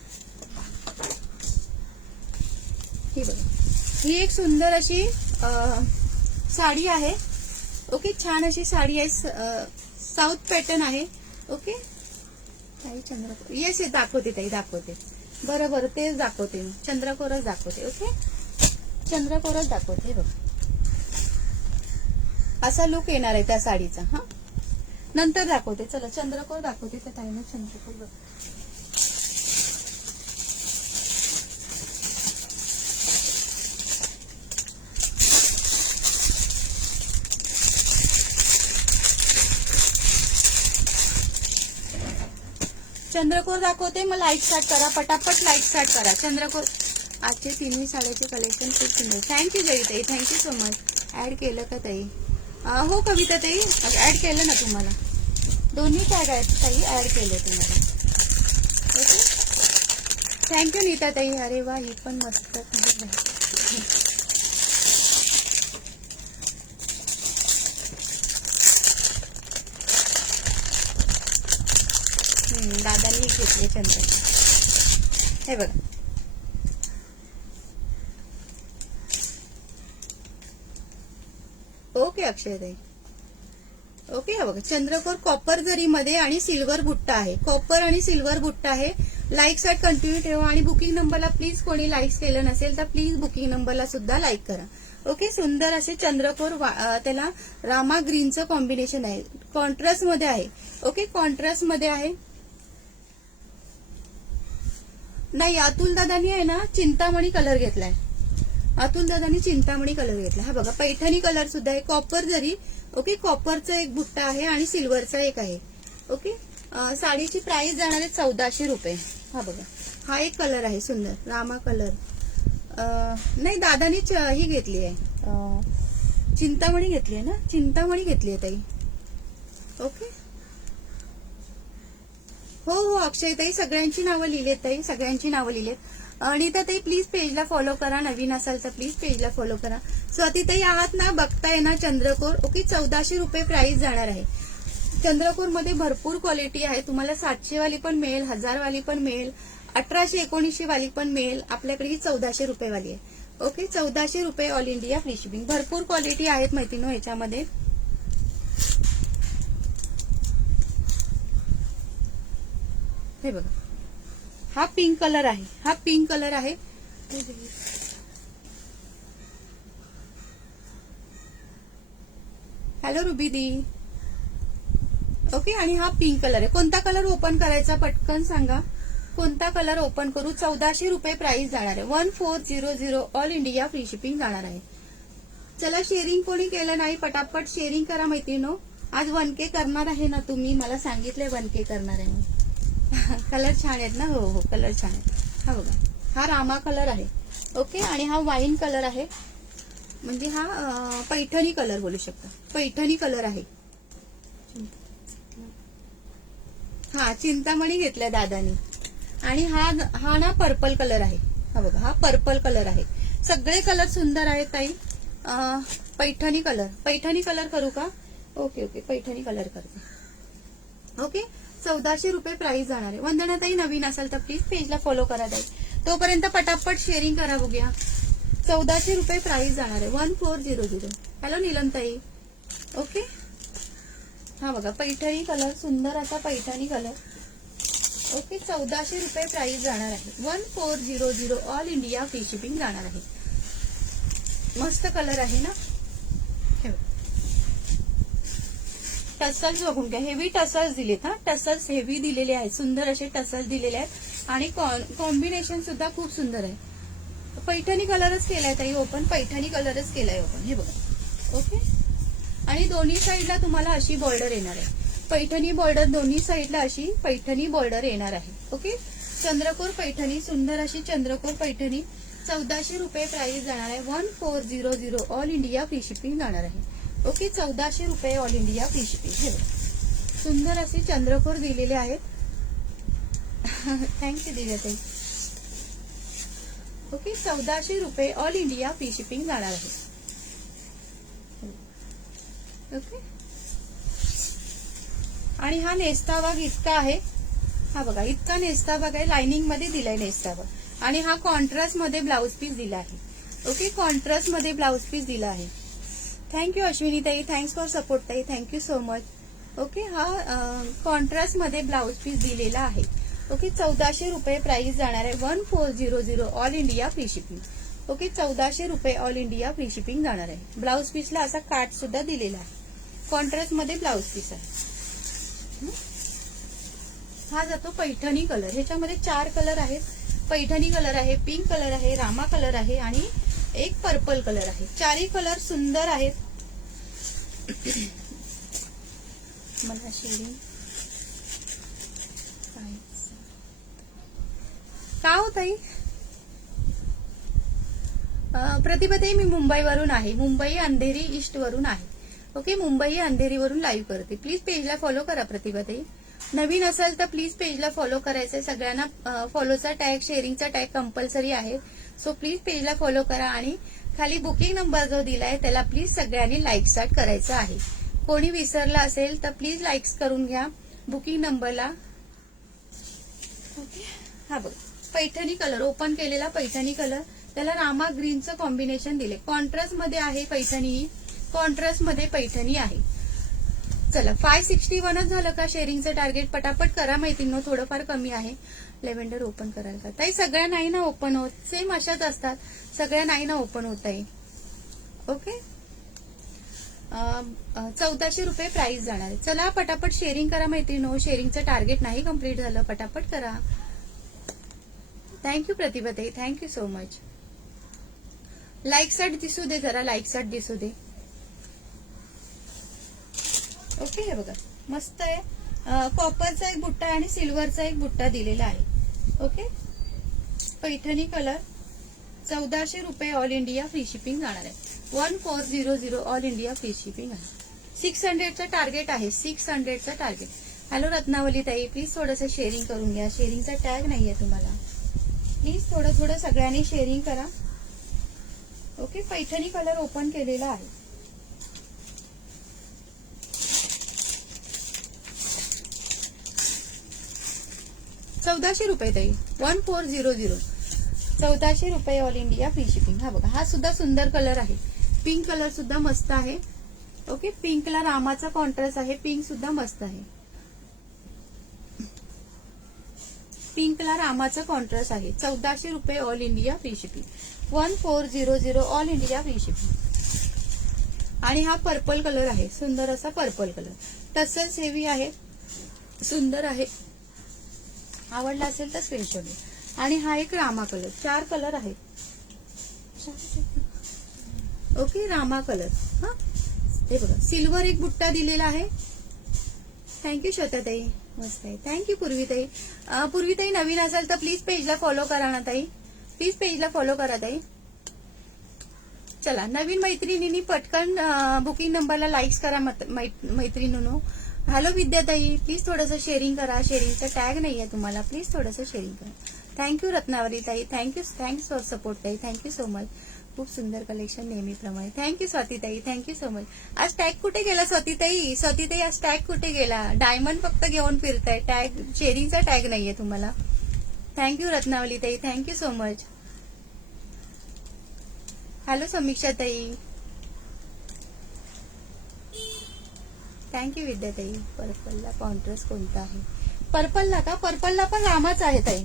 ही बघा, ही एक सुंदर अशी साडी आहे. ओके, छान अशी साडी आहे, साऊथ पॅटर्न आहे. ओके ताई, चंद्रकोर, येस दाखवते. बरोबर, तेच दाखवते मी, चंद्रकोरच दाखवते. ओके, चंद्रकोरच दाखवते. बघ, असा लुक येणार आहे त्या साडीचा. हा, नंतर दाखवते. चला, चंद्रकोर दाखवते त्या ताईने. चंद्रकोर बघ, चंद्रकोर दाखवते. मग लाईक स्टार्ट करा, पटापट लाईक स्टार्ट करा. चंद्रकोर आजचे तिन्ही साड्याचे कलेक्शन खूप सुंदर. थँक्यू जय ताई, थँक्यू सो मच. ऍड केलं का ताई? हो कविता ताई, ऍड केलं ना तुम्हाला. दोन्ही टॅग आहेत ताई, ऍड केले तुम्हाला. ओके, थँक्यू नीता ताई. अरे वा, ही पण मस्त. दादानी घेतले चंद्र. हे बघा, ओके अक्षय ताई. ओके, हा बघा, चंद्रकोर कॉपर जरीमध्ये आणि सिल्वर बुट्टा आहे. कॉपर आणि सिल्वर बुट्टा आहे. लाईक साईड कंटिन्यू ठेवा आणि बुकिंग नंबरला प्लीज कोणी लाईक केलं नसेल तर प्लीज बुकिंग नंबरला सुद्धा लाईक करा. ओके, सुंदर असे चंद्रकोर, त्याला रामा ग्रीनचं कॉम्बिनेशन आहे, कॉन्ट्रास्ट मध्ये आहे. ओके, कॉन्ट्रास्ट मध्ये आहे. नाही, अतुल दादानी आहे ना चिंतामणी कलर घेतलाय. चिंतामणी कलर घेतला. हा बघा, पैठणी कलर सुद्धा आहे, कॉपर जरी. ओके, कॉपरचा एक बुट्टा आहे आणि सिल्वरचा एक आहे. ओके, साडीची प्राइस जाणार आहे 1400 रुपये. हा बघा, हा एक कलर आहे सुंदर, रामा कलर. नाही, दादानीच ही घेतली आहे, चिंतामणी घेतली आहे ना, चिंतामणी घेतली आहे ताई. ओके, हो अक्षय ताई, सगळ्यांची नावं लिहिलेत ताई, सगळ्यांची नावं लिहिलेत. अनिता ताई, प्लीज पेजला फॉलो करा. नवीन असाल तर प्लीज पेजला फॉलो करा. स्वाती ताई आहात ना, बघताय ना चंद्रकोर. ओके, 1400 रुपये प्राइस जाणार आहे. चंद्रकोर मध्ये भरपूर क्वालिटी आहे. तुम्हाला 700 वाली पण मिळेल, 1000 वाली पण मिळेल, 1800-1900 वाली पण मिळेल. आपल्याकडे ही 1400 रुपये वाली आहे. ओके, 1400 रुपये ऑल इंडिया फ्री शिपिंग. भरपूर क्वालिटी आहेत मैत्रिणी ह्याच्यामध्ये. हे बघा, हा पिंक कलर आहे, हा पिंक कलर आहे. हॅलो रुबी दी. ओके, आणि हा पिंक कलर आहे. कोणता कलर ओपन करायचा पटकन सांगा, कोणता कलर ओपन करू? 1400 रुपये प्राइस जाणार आहे. 1400 ऑल इंडिया फ्री शिपिंग जाणार आहे. चला, शेअरिंग कोणी केलं नाही पटापट शेअरिंग करा मैत्रिणींनो. आज 1K करणार आहे ना तुम्ही, मला सांगितलंय 1K करणार आहे मी. कलर छान आहेत ना? हो, कलर छान आहे. हा बघा, हा रामा कलर आहे. ओके, आणि हा वाईन कलर आहे, म्हणजे हा पैठणी कलर बोलू शकता, पैठणी कलर आहे. हा चिंतामणी घेतलाय दादानी. आणि हा ना पर्पल कलर आहे. हा बघा, हा पर्पल कलर आहे. सगळे कलर सुंदर आहेत ताई. पैठणी कलर करू का? ओके, पैठणी कलर करते. ओके, 1400 रुपये प्राइस जाणार आहे. वंदना ताई नवीन असाल तर प्लीज पेजला फॉलो करा ताई. तोपर्यंत पटापट शेअरिंग करा, बघूया. 1400 रुपये प्राइस जाणार आहे. 1400. हॅलो नीलम ताई. ओके, हा बघा, पैठणी कलर, सुंदर असा पैठणी कलर. ओके, 1400 रुपये प्राइस जाणार आहे. 1400 ऑल इंडिया फ्री शिपिंग जाणार आहे. मस्त कलर आहे ना? टसल्स बघून घ्या, हेवी टसल्स दिलेत. हा, टसल्स हेवी दिलेले आहेत, सुंदर असे टसल्स दिलेले आहेत. आणि कॉम्बिनेशन सुद्धा खूप सुंदर आहे. पैठणी कलरच केलाय ताई ओपन, पैठणी कलरच केलाय ओपन. हे बघा. ओके, आणि दोन्ही साईडला तुम्हाला अशी बॉर्डर येणार आहे. पैठणी बॉर्डर दोन्ही साईडला अशी पैठणी बॉर्डर येणार आहे. ओके, चंद्रकोर पैठणी, सुंदर अशी चंद्रकोर पैठणी. 1400 रुपये प्राइस जाणार आहे. 1400 ऑल इंडिया फ्री शिपिंग जाणार आहे. ओके, 1400 रुपये ऑल इंडिया फ्री शिपिंग. हे सुंदर असे चंद्रकोर दिलेले आहेत. थँक्यू दिव्याताई. ओके, 1400 रुपये ऑल इंडिया फ्री शिपिंग जाणार आहे. ओके, आणि हा नेस्ता भाग इतका आहे. हा बघा, इतका नेस्ता भाग आहे, लाइनिंग मध्ये दिलाय नेस्ता भाग. आणि हा कॉन्ट्रास्ट मध्ये ब्लाउज पीस दिला आहे. ओके, कॉन्ट्रास्ट मध्ये ब्लाउज पीस दिला आहे. थँक्यू अश्विनी ताई, थँक्स फॉर सपोर्ट ताई, थँक्यू सो मच. ओके, हा कॉन्ट्रास्ट मध्ये ब्लाउज पीस दिलेला आहे. ओके, 1400 रुपये प्राइस जाणार आहे. 1400 all India free shipping. Okay, 1400 रुपये ऑल इंडिया फ्री शिपिंग जाणार आहे. ब्लाउज पीसला असा काट सुद्धा दिलेला आहे. कॉन्ट्रास्ट मध्ये ब्लाउज पीस आहे. हा जातो पैठणी कलर. ह्याच्यामध्ये 4 कलर आहेत. पैठणी कलर आहे, पिंक कलर आहे, रामा कलर आहे, आणि एक पर्पल कलर आहे. 4ही कलर सुंदर आहेत. मला शेडिंग का हो ताई? प्रतिभाताई, मी मुंबईवरून आहे. मुंबई अंधेरी ईस्ट वरून आहे. ओके, मुंबई अंधेरीवरून लाईव्ह करते. प्लीज पेजला फॉलो करा प्रतिभाताई. नवीन असेल तर प्लीज पेजला फॉलो करायचंय. सगळ्यांना फॉलोचा टॅग, शेअरिंगचा टॅग कंपल्सरी आहे. सो प्लीज पेजला फॉलो करा. आणि खाली बुकिंग नंबर जो दिलाय त्याला प्लीज सगळ्यांनी लाईक्स करायचं आहे. कोणी विसरला असेल तर प्लीज लाईक्स करून घ्या बुकिंग नंबरला. ओके, हा बघ, पैठणी कलर ओपन केलेला पैठणी कलर. त्याला रामा ग्रीनचं कॉम्बिनेशन दिले. कॉन्ट्रास्ट मध्ये आहे पैठणी, कॉन्ट्रास्ट मध्ये पैठणी आहे. चला, 561च झालं का शेअरिंगचं टार्गेट? पटापट करा मैत्रिणींनो, थोडंफार कमी आहे. लेव्हेंडर ओपन करायला का ताई? सगळ्या नाही ना ओपन होत, सेम अशाच असतात, सगळ्या नाही ना ओपन होत आहे. ओके, 1400 रुपये प्राइस जाणार आहे. चला पटापट शेअरिंग करा मैत्रिणींनो, शेअरिंगचं टार्गेट नाही कम्प्लीट झालं, पटापट करा. थँक्यू प्रतिभाताई, थँक्यू सो मच. लाईक साट दिसू दे जरा, लाईक साट दिसू दे. ओके, हे बघा मस्त आहे. कॉपरचा एक बुट्टा आणि सिल्वरचा एक बुट्टा दिलेला आहे. Okay, Paithani colour. 1400 रुपये ऑल इंडिया फ्री शिपिंग जाणार आहे. 1400 ऑल इंडिया फ्री शिपिंग आहे. 600चं टार्गेट आहे, 600चं टार्गेट. हॅलो रत्नावली ताई, प्लीज थोडंसं शेअरिंग करून घ्या. शेअरिंगचा टॅग नाहीये तुम्हाला, प्लीज थोडं थोडं सगळ्यांनी शेअरिंग करा. ओके, पैठणी कलर ओपन केलेला आहे. ₹1400 ताई. 1400 1400 रुपये ऑल इंडिया फ्री शिपिंग. हा बघा, हा सुद्धा सुंदर कलर आहे. पिंक कलर सुद्धा मस्त आहे. ओके, पिंकला रामाचा कॉन्ट्रास्ट आहे. पिंक सुद्धा मस्त आहे. पिंकला रामाचं कॉन्ट्रास्ट आहे. 1400 रुपये all India free shipping. 1400 all India free shipping. आणि हा पर्पल कलर आहे, सुंदर असा पर्पल कलर. टसल्स हेवी आहे, सुंदर आहे. आवडला असेल तर स्क्रीनशॉट घ्या. आणि हा एक रामा कलर. 4 कलर आहेत. Okay, Rama colour. हा, हे बघा सिल्वर एक बुट्टा दिलेला आहे. थँक्यू श्वेताताई, मस्त आहे. थँक्यू पूर्वीताई. पूर्वीताई नवीन असेल तर प्लीज पेजला फॉलो करा ना ताई, प्लीज पेजला फॉलो करा ताई. चला, नवीन मैत्रिणींनी पटकन बुकिंग नंबरला लाईक्स करा मैत्रिणींनो. हॅलो विद्याताई, प्लीज थोडंसं शेअरिंग करा. शेअरिंगचा टॅग नाहीये तुम्हाला, प्लीज थोडंसं शेअरिंग करा. थँक्यू रत्नावरी ताई, थँक्यू फॉर सपोर्ट ताई, थँक्यू सो मच. खूप सुंदर कलेक्शन नेहमीप्रमाणे. थँक्यू स्वातीताई, थँक्यू सो मच. आज टॅग कुठे गेला स्वातीताई? स्वातीताई आज टॅग कुठे गेला? डायमंड फक्त घेऊन फिरताय, टॅग शेअरिंगचा टॅग नाहीये तुम्हाला. थँक्यू रत्नावली ताई, थँक्यू सो मच. हॅलो समीक्षा ताई, थँक्यू विद्याताई. पर्पलला कॉन्ट्रास्ट कोणता आहे? पर्पलला का? पर्पलला पण रामाच आहे ताई.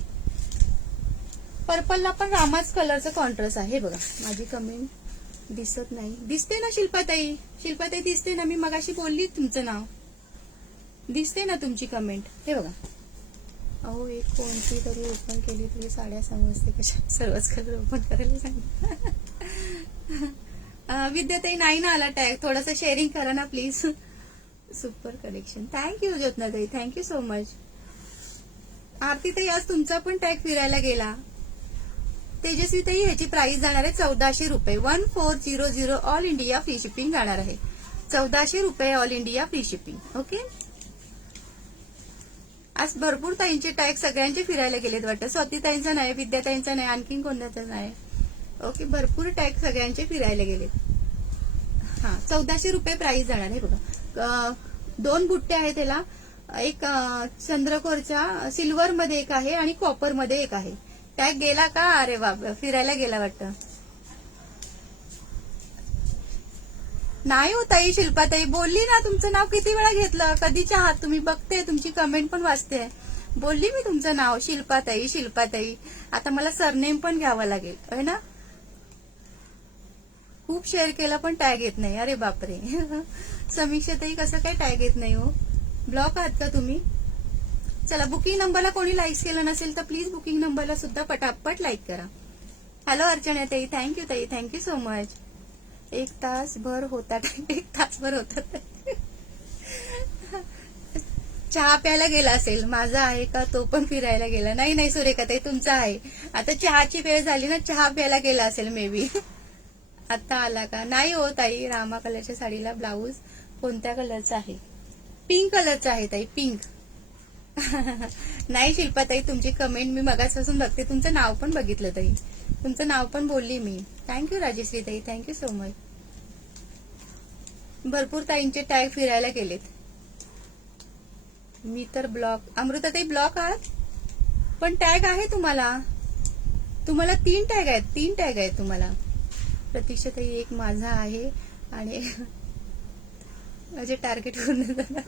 पर्पलला पण रामाच कलरचं कॉन्ट्रास्ट आहे. हे बघा, माझी कमेंट दिसत नाही. दिसते ना शिल्पाताई? शिल्पाताई दिसते ना? मी मगाशी बोलली तुमचं नाव, दिसते ना तुमची कमेंट? हे बघा. अहो, एक कोणती तरी ओपन केली तरी साड्या समजते कशा. सर्वच कलर ओपन करायला सांगितलं. विद्याताई नाही ना आला टॅग, थोडंसं शेअरिंग करा ना प्लीज. Super collection. थँक्यू ज्योत्नाताई, थँक्यू सो मच. आरतीताई आज तुमचा पण टॅग फिरायला गेला. तेजस्वीताई, ह्याची प्राइस जाणार आहे 1400 रुपये. 1400 ऑल इंडिया फ्री शिपिंग जाणार आहे. 1400 रुपये all India free shipping. Okay, आज भरपूर ताईंचे टॅग सगळ्यांचे फिरायला गेलेत वाटतं. स्वातीताईंचा नाही, विद्याताईंचा नाही, आणखीन कोणाचा नाही. ओके, भरपूर टॅग सगळ्यांचे फिरायला गेलेत. हा, 1400 रुपये प्राइस जाणार आहे. बघा, 2 बुट्टे आहेत त्याला. एक चंद्रकोरच्या सिल्वर मध्ये एक आहे आणि कॉपर मध्ये एक आहे. टॅग गेला का? अरे बाप, फिरायला गेला वाटतं. नाही हो ताई, शिल्पाताई बोलली ना, तुमचं नाव किती वेळा घेतलं. कधीच्या आहात तुम्ही? बघते तुमची कमेंट पण वाचते. बोलली मी तुमचं नाव, शिल्पाताई शिल्पाताई. आता मला सरनेम पण घ्यावं लागेल, है ना? खूप शेअर केलं पण टॅग येत नाही. अरे बापरे. समीक्षाताई, कसं काय टॅग येत नाही हो? ब्लॉक आहात का तुम्ही? चला, बुकिंग नंबरला कोणी लाईक केलं नसेल तर प्लीज बुकिंग नंबरला सुद्धा पटापट लाईक करा. हॅलो अर्चना ताई, थँक्यू ताई, थँक्यू सो मच. 1 तासभर होता, 1 तासभर होता. चहा प्यायला गेला असेल. माझा आहे का? तो पण फिरायला गेला. नाही नाही सुरेखा ताई, तुमचा आहे. आता चहाची वेळ झाली ना, चहा प्यायला गेला असेल मे बी. आता आला का? नाही हो ताई, रामा कलरच्या साडीला ब्लाऊज कोणत्या कलरचा आहे? पिंक कलरचा आहे ताई, पिंक. नाही शिल्पाताई, तुमची कमेंट मी मगाचपासून बघते. तुमचं नाव पण बघितलं ताई, तुमचं नाव पण बोलली मी. थँक्यू राजेश्री ताई, थँक्यू सो मच. भरपूर ताईंचे टॅग फिरायला गेलेत. मी तर ब्लॉक. अमृताताई ब्लॉक आहात, पण टॅग आहे तुम्हाला. तुम्हाला 3 टॅग आहेत, 3 टॅग आहेत तुम्हाला. प्रतीक्षाताई, एक माझा आहे आणि माझे टार्गेट पूर्ण झालं.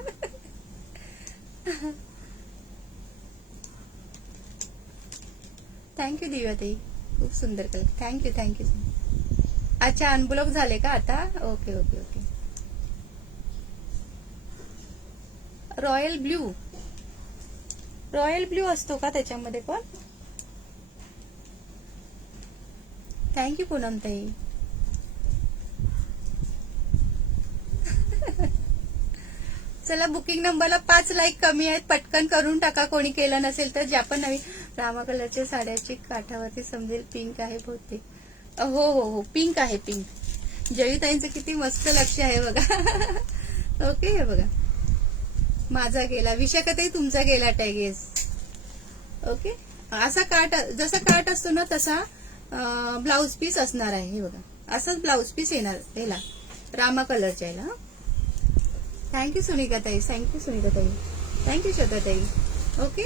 थँक्यू दिव्याताई, खूप सुंदर कलर. Thank you thank you. अच्छा, अनब्लॉक झाले का आता? Okay okay okay. Royal blue, royal blue असतो का त्याच्यामध्ये पण? थँक्यू पूनमताई. चला, बुकिंग नंबरला 5 लाईक कमी आहेत, पटकन करून टाका कोणी केलं नसेल तर. ज्या पण नवीन रामा कलरच्या साड्याची काठावरती समजेल पिंक आहे बहुतेक. हो हो हो, पिंक आहे, पिंक. जयूताईंचं किती मस्त लक्ष आहे बघा. ओके, हे बघा, माझा गेला. विशाखाताई, तुमचा गेला टॅगेस. ओके, असा काठ, जसा काठ असतो ना तसा ब्लाउज पीस असणार आहे. हे बघा, असाच ब्लाउज पीस येणार याला, रामा कलरच्या याला. थँक्यू सुनिकाताई, थँक्यू सुनिकाताई, थँक्यू श्वेताताई. ओके,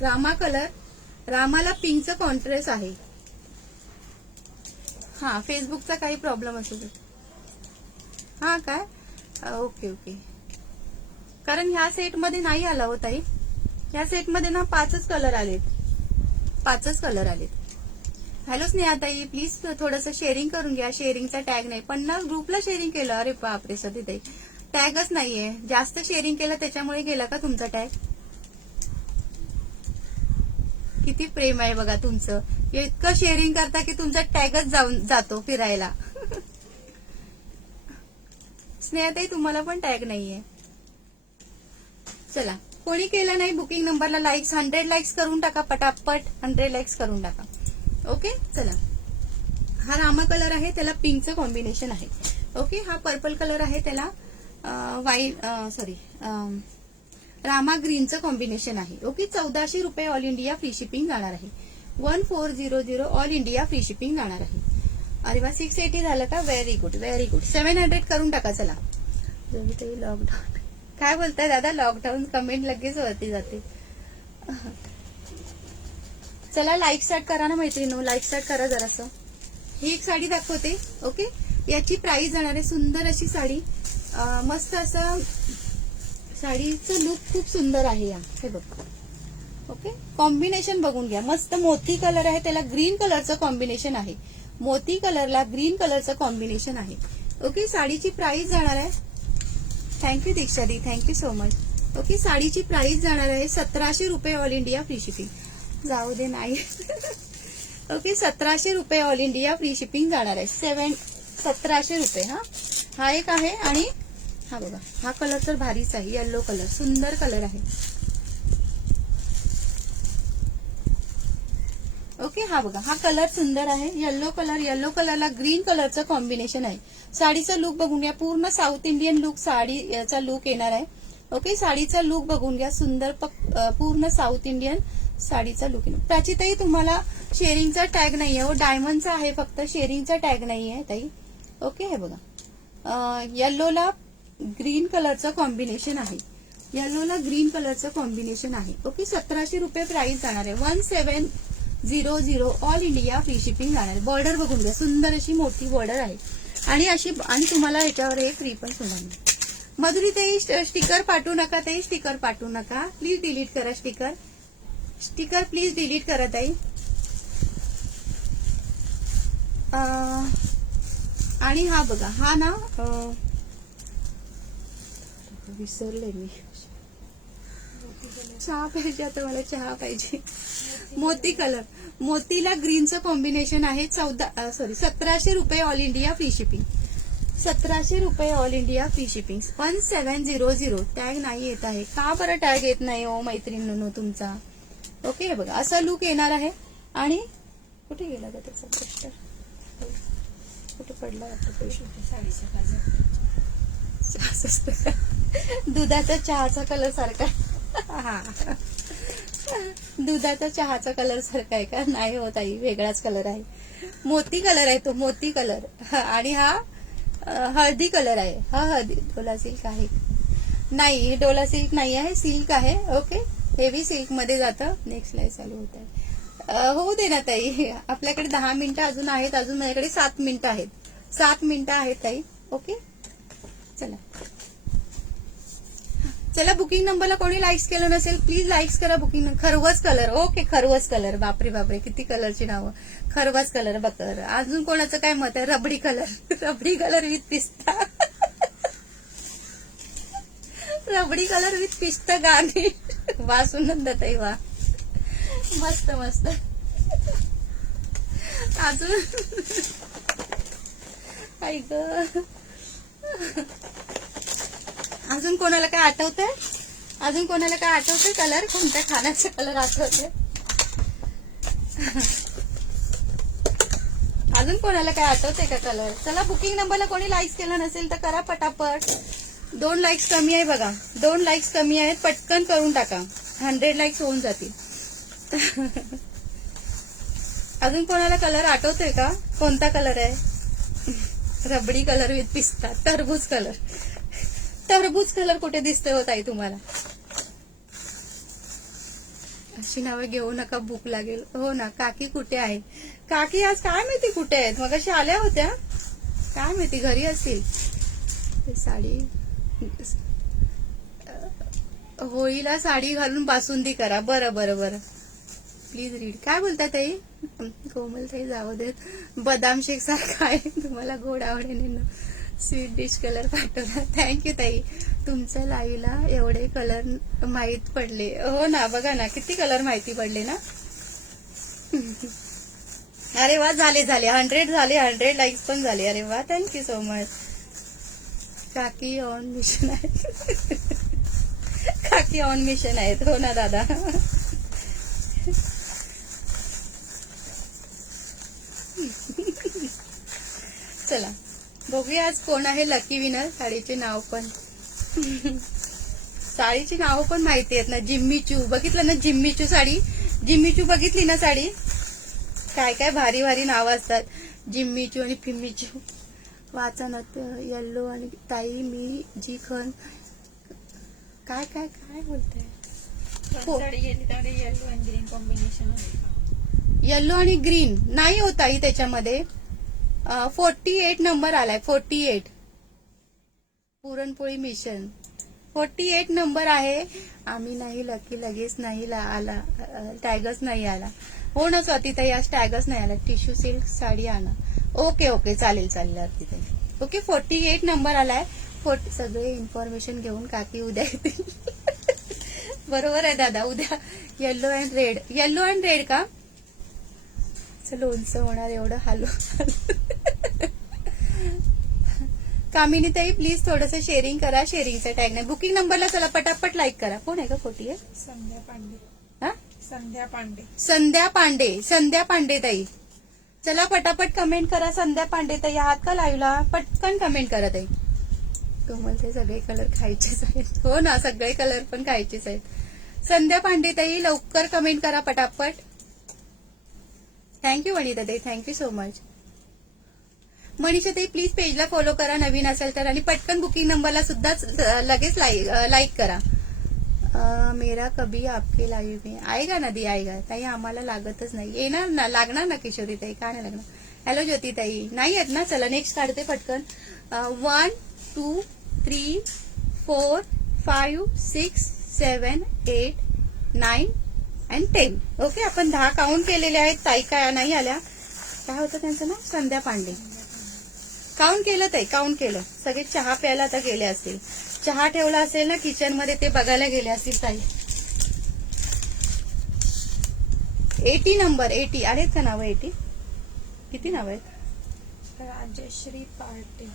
रामा कलर, रामाला पिंकचं कॉन्ट्रास्ट आहे. हा, फेसबुकचा काही प्रॉब्लेम असू शकतो. हा काय? Okay okay. कारण ह्या सेटमध्ये नाही आला हो ताई, ह्या सेटमध्ये ना 5च कलर आलेत. 5च कलर आलेत. हॅलो स्नेहाताई, प्लीज थोडंसं शेअरिंग करून घ्या. शेअरिंगचा टॅग नाही. 50 ग्रुपला शेअरिंग केलं. अरे बापरे सतीताई, टॅगच नाहीये. जास्त शेअरिंग केलं त्याच्यामुळे गेला का तुमचा टॅग? किती प्रेम आहे बघा तुमचं. इतकं शेअरिंग करता की तुमचा टॅगच जातो फिरायला. स्नेहाताई तुम्हाला पण टॅग नाहीये. चला, कोणी केलं नाही बुकिंग नंबरला लाईक्स 100 लाईक्स करून टाका पटापट. 100 लाईक्स करून टाका. ओके चला. हा रामा कलर आहे, त्याला पिंकचं कॉम्बिनेशन आहे. ओके, हा पर्पल कलर आहे, त्याला रामा ग्रीनचं कॉम्बिनेशन आहे. ओके, 1400 रुपये ऑल इंडिया फ्री शिपिंग जाणार आहे. 1400 ऑल इंडिया फ्री शिपिंग जाणार आहे. अरे वा, 680 झालं का? Very good very good. 700 करून टाका. चला, लॉकडाऊन काय बोलताय दादा? लॉकडाऊन कमेंट लगेच वरती जाते. चला लाईक स्टार्ट करा ना मैत्रिणी, लाईक स्टार्ट करा जरासं. ही एक साडी दाखवते. ओके, याची प्राइस जाणार आहे. सुंदर अशी साडी, मस्त असं साडीचं लुक खूप सुंदर आहे. या हे बघा. ओके, कॉम्बिनेशन बघून घ्या. मस्त मोती कलर आहे, त्याला ग्रीन कलरचं कॉम्बिनेशन आहे. मोती कलरला ग्रीन कलरचं कॉम्बिनेशन आहे. ओके, साडीची प्राइस जाणार आहे. थँक्यू दीक्षादी, थँक्यू सो मच. ओके, साडीची प्राइस जाणार आहे 1700 रुपये ऑल इंडिया फ्री शिपिंग. जाऊ दे नाही. ओके, 1700 रुपये ऑल इंडिया फ्री शिपिंग जाणार आहे. 1700 रुपये. हा एक आहे. आणि हा बघा, हा कलर तर भारीच आहे. येलो कलर, सुंदर कलर आहे. ओके, हा बघा, हा कलर सुंदर आहे. येलो कलर, येलो कलरला ग्रीन कलरचं कॉम्बिनेशन आहे. साडीचा लुक बघून घ्या. पूर्ण साऊथ इंडियन लुक साडीचा लुक येणार आहे. ओके, साडीचा लुक बघून घ्या. सुंदर पूर्ण साऊथ इंडियन साडीचा लुक येणार. त्याची ताई तुम्हाला शेअरिंगचा टॅग नाहीये हो, डायमंडचा आहे फक्त, शेअरिंगचा टॅग नाहीये ताई. ओके, हे बघा, येल्लोला ग्रीन कलरचं कॉम्बिनेशन आहे. येल्लोला ग्रीन कलरचं कॉम्बिनेशन आहे. ओके, 1700 रुपये प्राइस जाणार आहे. 1700 ऑल इंडिया फ्री शिपिंग जाणार आहे. बॉर्डर बघून घ्या, सुंदर अशी मोठी बॉर्डर आहे. आणि तुम्हाला याच्यावर हे फ्री पण सुद्धा. मधुरी ताई स्टिकर पाठवू नका ताई, स्टिकर पाठवू नका प्लीज. डिलीट करा स्टिकर प्लीज डिलीट करा ताई. आणि हा बघा, हा ना विसरले मी. चहा पाहिजे आता मला, चहा पाहिजे. मोती कलर, मोतीला ग्रीनचं कॉम्बिनेशन आहे. 1700 रुपये ऑल इंडिया फ्री शिपिंग. 1700 रुपये all India free shipping. 1700. Tag नाही येत आहे का बरं? टॅग येत नाही हो मैत्रिणींनो तुमचा. ओके, हे बघा, असा लुक येणार आहे. आणि कुठे गेला का त्याचा पोस्टर? कुठे पडला वाटतं? दुधाचा चहाचा कलर सारखा. हा, दुधाचा चहाचा कलर सारखा आहे का? नाही होत आई, वेगळाच कलर आहे. मोती कलर आहे तो, मोती कलर. आणि हा हळदी कलर आहे. हा हळदी. डोला सिल्क आहे? नाही, डोला सिल्क नाही आहे, सिल्क आहे. ओके, हेवी सिल्क मध्ये जातं. नेक्स्ट लाईन चालू होत आहे. होऊ दे ना ताई, आपल्याकडे 10 मिनिटं अजून आहेत. अजून माझ्याकडे 7 मिनिटं आहेत. 7 मिनिटं आहेत ताई. ओके, चला चला. बुकिंग नंबरला कोणी लाईक्स केलं नसेल प्लीज लाईक्स करा. बुकिंग खरवस कलर. ओके, खरवस कलर. बापरे बापरे, किती कलरची नावं. खरवस कलर बकर. अजून कोणाचं काय मत आहे? Rabri colour. Rabri colour with पिस्ता. रबडी कलर विथ पिस्ता गाणी. वा सुनंदाताई, वा, मस्त मस्त. अजून ऐक, अजून कोणाला काय आठवतंय? अजून कोणाला काय आठवतंय कलर? कोणत्या खाण्याचा कलर आठवतंय? अजून कोणाला काय आठवतंय का कलर? चला, बुकिंग नंबरला कोणी लाईक्स केलं नसेल तर करा पटापट. 2 लाईक्स कमी आहे बघा, 2 लाईक्स कमी आहेत. पटकन करून टाका, 100 लाईक्स होऊन जातील. अजून कोणाला कलर आठवतोय का? कोणता कलर आहे? रबडी कलर विथ पिस्ता. टरबूज कलर. टरबूज कलर कुठे दिसतोय हो ताई तुम्हाला? अशी नावं घेऊ नका, भूक लागेल. हो ना, काकी कुठे आहे? काकी आज काय माहिती कुठे आहेत. मग अशी आल्या होत्या, काय माहिती घरी असतील. साडी, होळीला साडी घालून बासुंदी करा. बरं बरं बरं, प्लीज रीड. काय बोलताय ताई? कोमल ताई जाऊ देत. बदाम शेक सारखा आहे. तुम्हाला गोड आवडेल. स्वीट डिश कलर पाठवला. थँक्यू ताई. तुमच्या लाईव्हला एवढे कलर माहित पडले. हो ना, बघा ना किती कलर माहिती पडले ना. अरे वा, झाले 100 झाले, 100 लाईक्स पण झाले. अरे वा, थँक्यू सो मच. काकी ऑन मिशन आहे. काकी ऑन मिशन आहेत. हो ना दादा. चला बघूया आज कोण आहे लकी विनर. साडीचे नाव पण साडीची नाव पण माहिती आहेत ना. जिम्मीचू बघितलं ना, जिम्मीचू साडी. जिम्मीचू बघितली ना साडी. काय काय भारी भारी नाव असतात. जिम्मीचू आणि फिम्मीचू. वाचा ना. येल्लो आणि ताई मी जी खन. काय काय काय बोलताय? येलो अँड ग्रीन कॉम्बिनेशन आहे. येल्लो आणि ग्रीन नाही होता ही त्याच्यामध्ये. 48 नंबर आलाय. 48 पुरणपोळी मिशन. 48 नंबर आहे. आम्ही नाही लकी लगेच नाही आला. टॅगच नाही आला. हो ना स्वातीताई, आज टॅगच नाही आला. टिश्यू सिल्क साडी आणा. ओके ओके, चालेल चालेल आरतीताई. ओके 48 नंबर आलाय. सगळे इन्फॉर्मेशन घेऊन काकी उद्या येतील. बरोबर आहे दादा. उद्या yellow and red. Yellow and red का? लोणचं होणार एवढं हालू. कामिनी ताई प्लीज थोडंसं शेअरिंग करा. शेअरिंगचा टॅग नाही. बुकिंग नंबरला चला पटापट लाईक करा. कोण आहे का? खोटी आहे. संध्या पांडे. हा, संध्या पांडे. संध्या पांडे. संध्या पांडे ताई, चला पटापट कमेंट करा. संध्या पांडे ताई आहात का लाईव्हला? पटकन कमेंट करा ताई. कोमल ताई सगळे कलर खायचेच आहेत. हो ना, सगळे कलर पण खायचेच आहेत. संध्या पांडे ताई लवकर कमेंट करा पटापट. थँक्यू वनिता ताई, थँक्यू सो मच. मनीषा ताई प्लीज पेजला फॉलो करा नवीन असेल तर. आणि पटकन बुकिंग नंबरला सुद्धा लगेच लाईक करा. मेरा कभी आपके लाईव्ह में आएगा ना दी आएगा. ताई आम्हाला लागतच नाही. येणार ना, लागणार ना किशोरी ताई, का नाही लागणार? हॅलो ज्योती ताई, नाही आहेत ना. चला नेक्स्ट काढते पटकन. 1 2 3 4 5 6 7 8 9 आणि 10. ओके, आपण 10 काउंट केलेले आहेत. ताई काय नाही आल्या. काय होतं त्यांचं नाव? संध्या पांडे. काउंट केलं ताई, काउंट केलं. सगळे चहा प्यायला आता गेले असतील. चहा ठेवला असेल ना किचन मध्ये, ते बघायला गेले असतील ताई. 80 नंबर. 80 आहेत का नावं? 80 किती नाव आहेत? राजश्री पार्टे.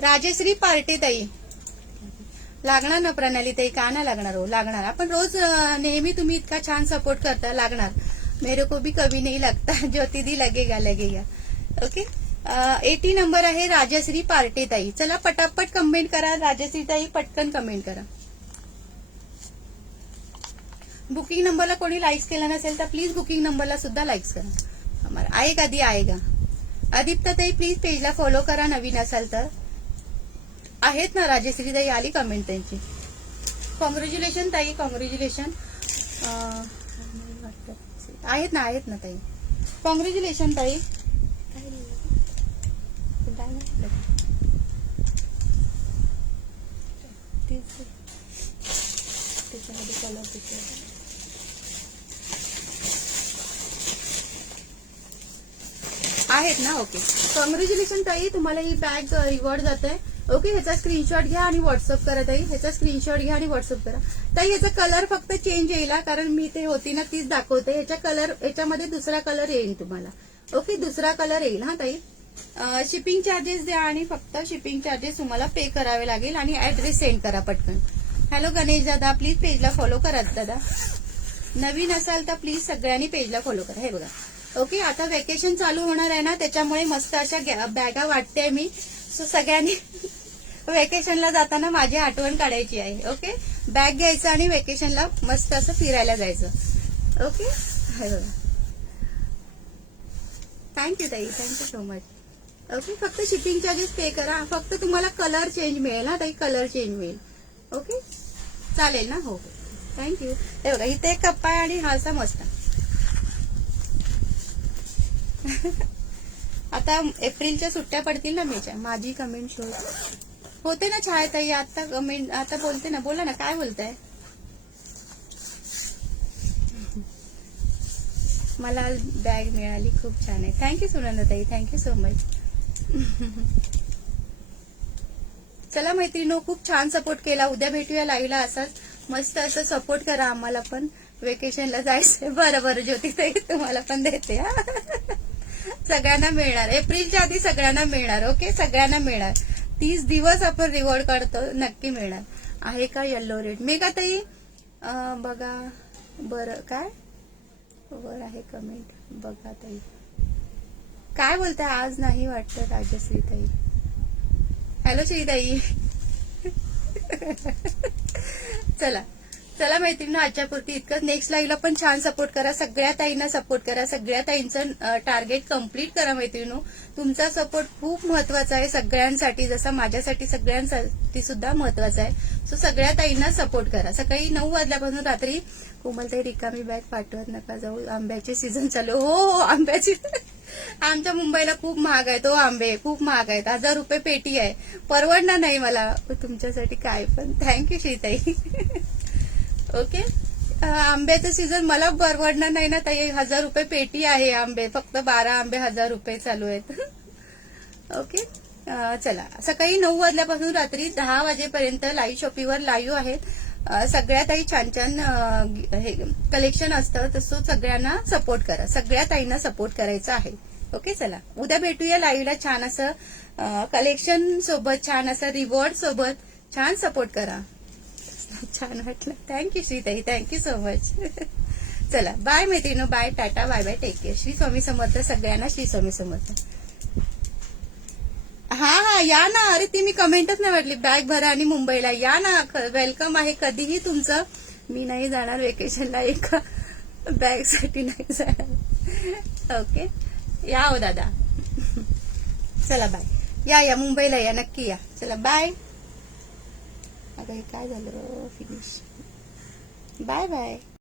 राजश्री पार्टे ताई लागणार ना. प्रणाली ताई का नाही लागणार? हो लागणार. आपण रोज नेहमी तुम्ही इतका छान सपोर्ट करता, लागणार. मेरे को भी कभी नहीं लगता. ज्योति दी लगेगा लगेगा. ओके 80 नंबर आहे राजश्री पार्टे ताई. चला पटापट कमेंट करा. राजश्री ताई पटकन कमेंट करा. बुकिंग नंबरला कोणी लाईक्स केला नसेल तर प्लीज बुकिंग नंबरला सुद्धा लाईक्स करा. हमारा आएगा दी आएगा. अदिप्ता ताई प्लीज पेजला फॉलो करा नवीन असाल तर. आहेत ना राजश्री ताई? आली कमेंट त्यांची. कॉंग्रॅच्युलेशन ताई, कॉंग्रॅच्युलेशन. आहेत ना ताई. कॉंग्रॅच्युलेशन ताई. त्याच्यामध्ये कलर आहेत ना. ओके कॉंग्रॅच्युलेशन ताई, तुम्हाला ही बॅग रिवॉर्ड जात आहे. ओके, ह्याचा स्क्रीनशॉट घ्या आणि व्हॉट्सअप करा ताई. ह्याचा स्क्रीनशॉट घ्या आणि व्हॉट्सअप करा ताई. ह्याचा कलर फक्त चेंज येईल, कारण मी ते होती ना तीच दाखवते. ह्याच्या कलर, ह्याच्यामध्ये दुसरा कलर येईल तुम्हाला. ओके, दुसरा कलर येईल हा ताई. शिपिंग चार्जेस द्या आणि फक्त शिपिंग चार्जेस तुम्हाला पे करावे लागेल. आणि ऍड्रेस सेंड करा पटकन. हॅलो गणेश दादा, प्लीज पेजला फॉलो करा दादा. नवीन असाल तर प्लीज सगळ्यांनी पेजला फॉलो करा. हे बघा. ओके, आता वेकेशन चालू होणार आहे ना, त्याच्यामुळे मस्त अशा बॅगा वाटते मी. सो सगळ्यांनी वेकेशनला जाताना माझी आठवण काढायची आहे. ओके, बॅग घ्यायचं आणि वेकेशनला मस्त असं फिरायला जायचं. ओके, हे बघा. थँक्यू ताई, थँक्यू सो मच. ओके, फक्त शिपिंग चार्जेस पे करा. फक्त तुम्हाला कलर चेंज मिळेल हा ताई, कलर चेंज मिळेल. ओके चालेल ना. हो हो, थँक्यू. हे बघा, इथे एक कप्पा आहे आणि हा असा मस्त. आता एप्रिलच्या सुट्ट्या पडतील ना मेच्या. माझी कमेंट शो होते ना छायाताई. आता कमेंट आता बोलते ना. बोला ना, काय बोलताय? मला बॅग मिळाली, खूप छान आहे. थँक्यू सुनंदाताई, थँक्यू सो मच. चला मैत्रिणीनो, खूप छान सपोर्ट केला. उद्या भेटूया लाईव्हला. असाच मस्त असं सपोर्ट करा. आम्हाला पण वेकेशनला जायचंय. बरं बरं ज्योतिताई, तुम्हाला पण देते हा. सगळ्यांना मिळणार, एप्रिलच्या आधी सगळ्यांना मिळणार. ओके, सगळ्यांना मिळणार. 30 दिवस आपण रिवॉर्ड काढतो, नक्की मिळणार. आहे का येल्लो रेड? मेघाताई बघा बरं, काय वर आहे कमेंट बघा ताई. काय बोलताय? आज नाही वाटतं राजश्रीताई. हॅलो श्रीताई. चला चला मैत्रिणी, आजच्या पुरती इतकंच. नेक्स्ट लाईव्हला पण छान सपोर्ट करा. सगळ्या ताईंना सपोर्ट करा. सगळ्या ताईंचं टार्गेट कम्प्लीट करा मैत्रिणीनो. तुमचा सपोर्ट खूप महत्वाचा आहे सगळ्यांसाठी, जसा माझ्यासाठी सगळ्यांसाठी सुद्धा महत्वाचा आहे. सो सगळ्या ताईंना सपोर्ट करा. सकाळी 9 वाजल्यापासून रात्री. कोमलताई रिकामी बॅग पाठवत नका जाऊ, आंब्याचे सीझन चालू. हो आंब्याची. आमच्या मुंबईला खूप महाग आहे तो आंबे, खूप महाग आहेत. 1000 रुपये पेटी आहे. परवडणार नाही मला तुमच्यासाठी काय पण. थँक्यू श्रीताई. ओके, आंब्याचं सीझन मला परवडणार नाही ना ताई. 1000 रुपये पेटी आहे आंबे. फक्त 12 आंबे 1000 रुपये चालू आहेत. ओके, चला सकाळी 9 वाजल्यापासून रात्री 10 वाजेपर्यंत लाईव्ह शॉपिंगवर लाईव्ह आहेत. सगळ्या ताई छान छान हे कलेक्शन असतं, तसं सगळ्यांना सपोर्ट करा. सगळ्या ताईंना सपोर्ट करायचा आहे. ओके, चला उद्या भेटूया लाईव्हला छान असं कलेक्शन सोबत, छान असं रिवॉर्ड सोबत. छान सपोर्ट करा. छान वाटलं. थँक्यू श्रीताई, थँक्यू सो मच. चला बाय मैत्रिणी, bye, tata, bye bye, take care. Shri Swami Samarth सगळ्यांना, श्री स्वामी समर्थ. हा या ना. अरे ती मी कमेंटच नाही वाटली. बॅग भरा आणि मुंबईला या ना. वेलकम आहे कधीही तुमचं. मी नाही जाणार वेकेशनला, एका बॅग साठी नाही जाणार. ओके, या हो दादा. चला बाय. या मुंबईला या, नक्की या. चला बाय. अगं हे काय झालं फिनिश. Bye bye.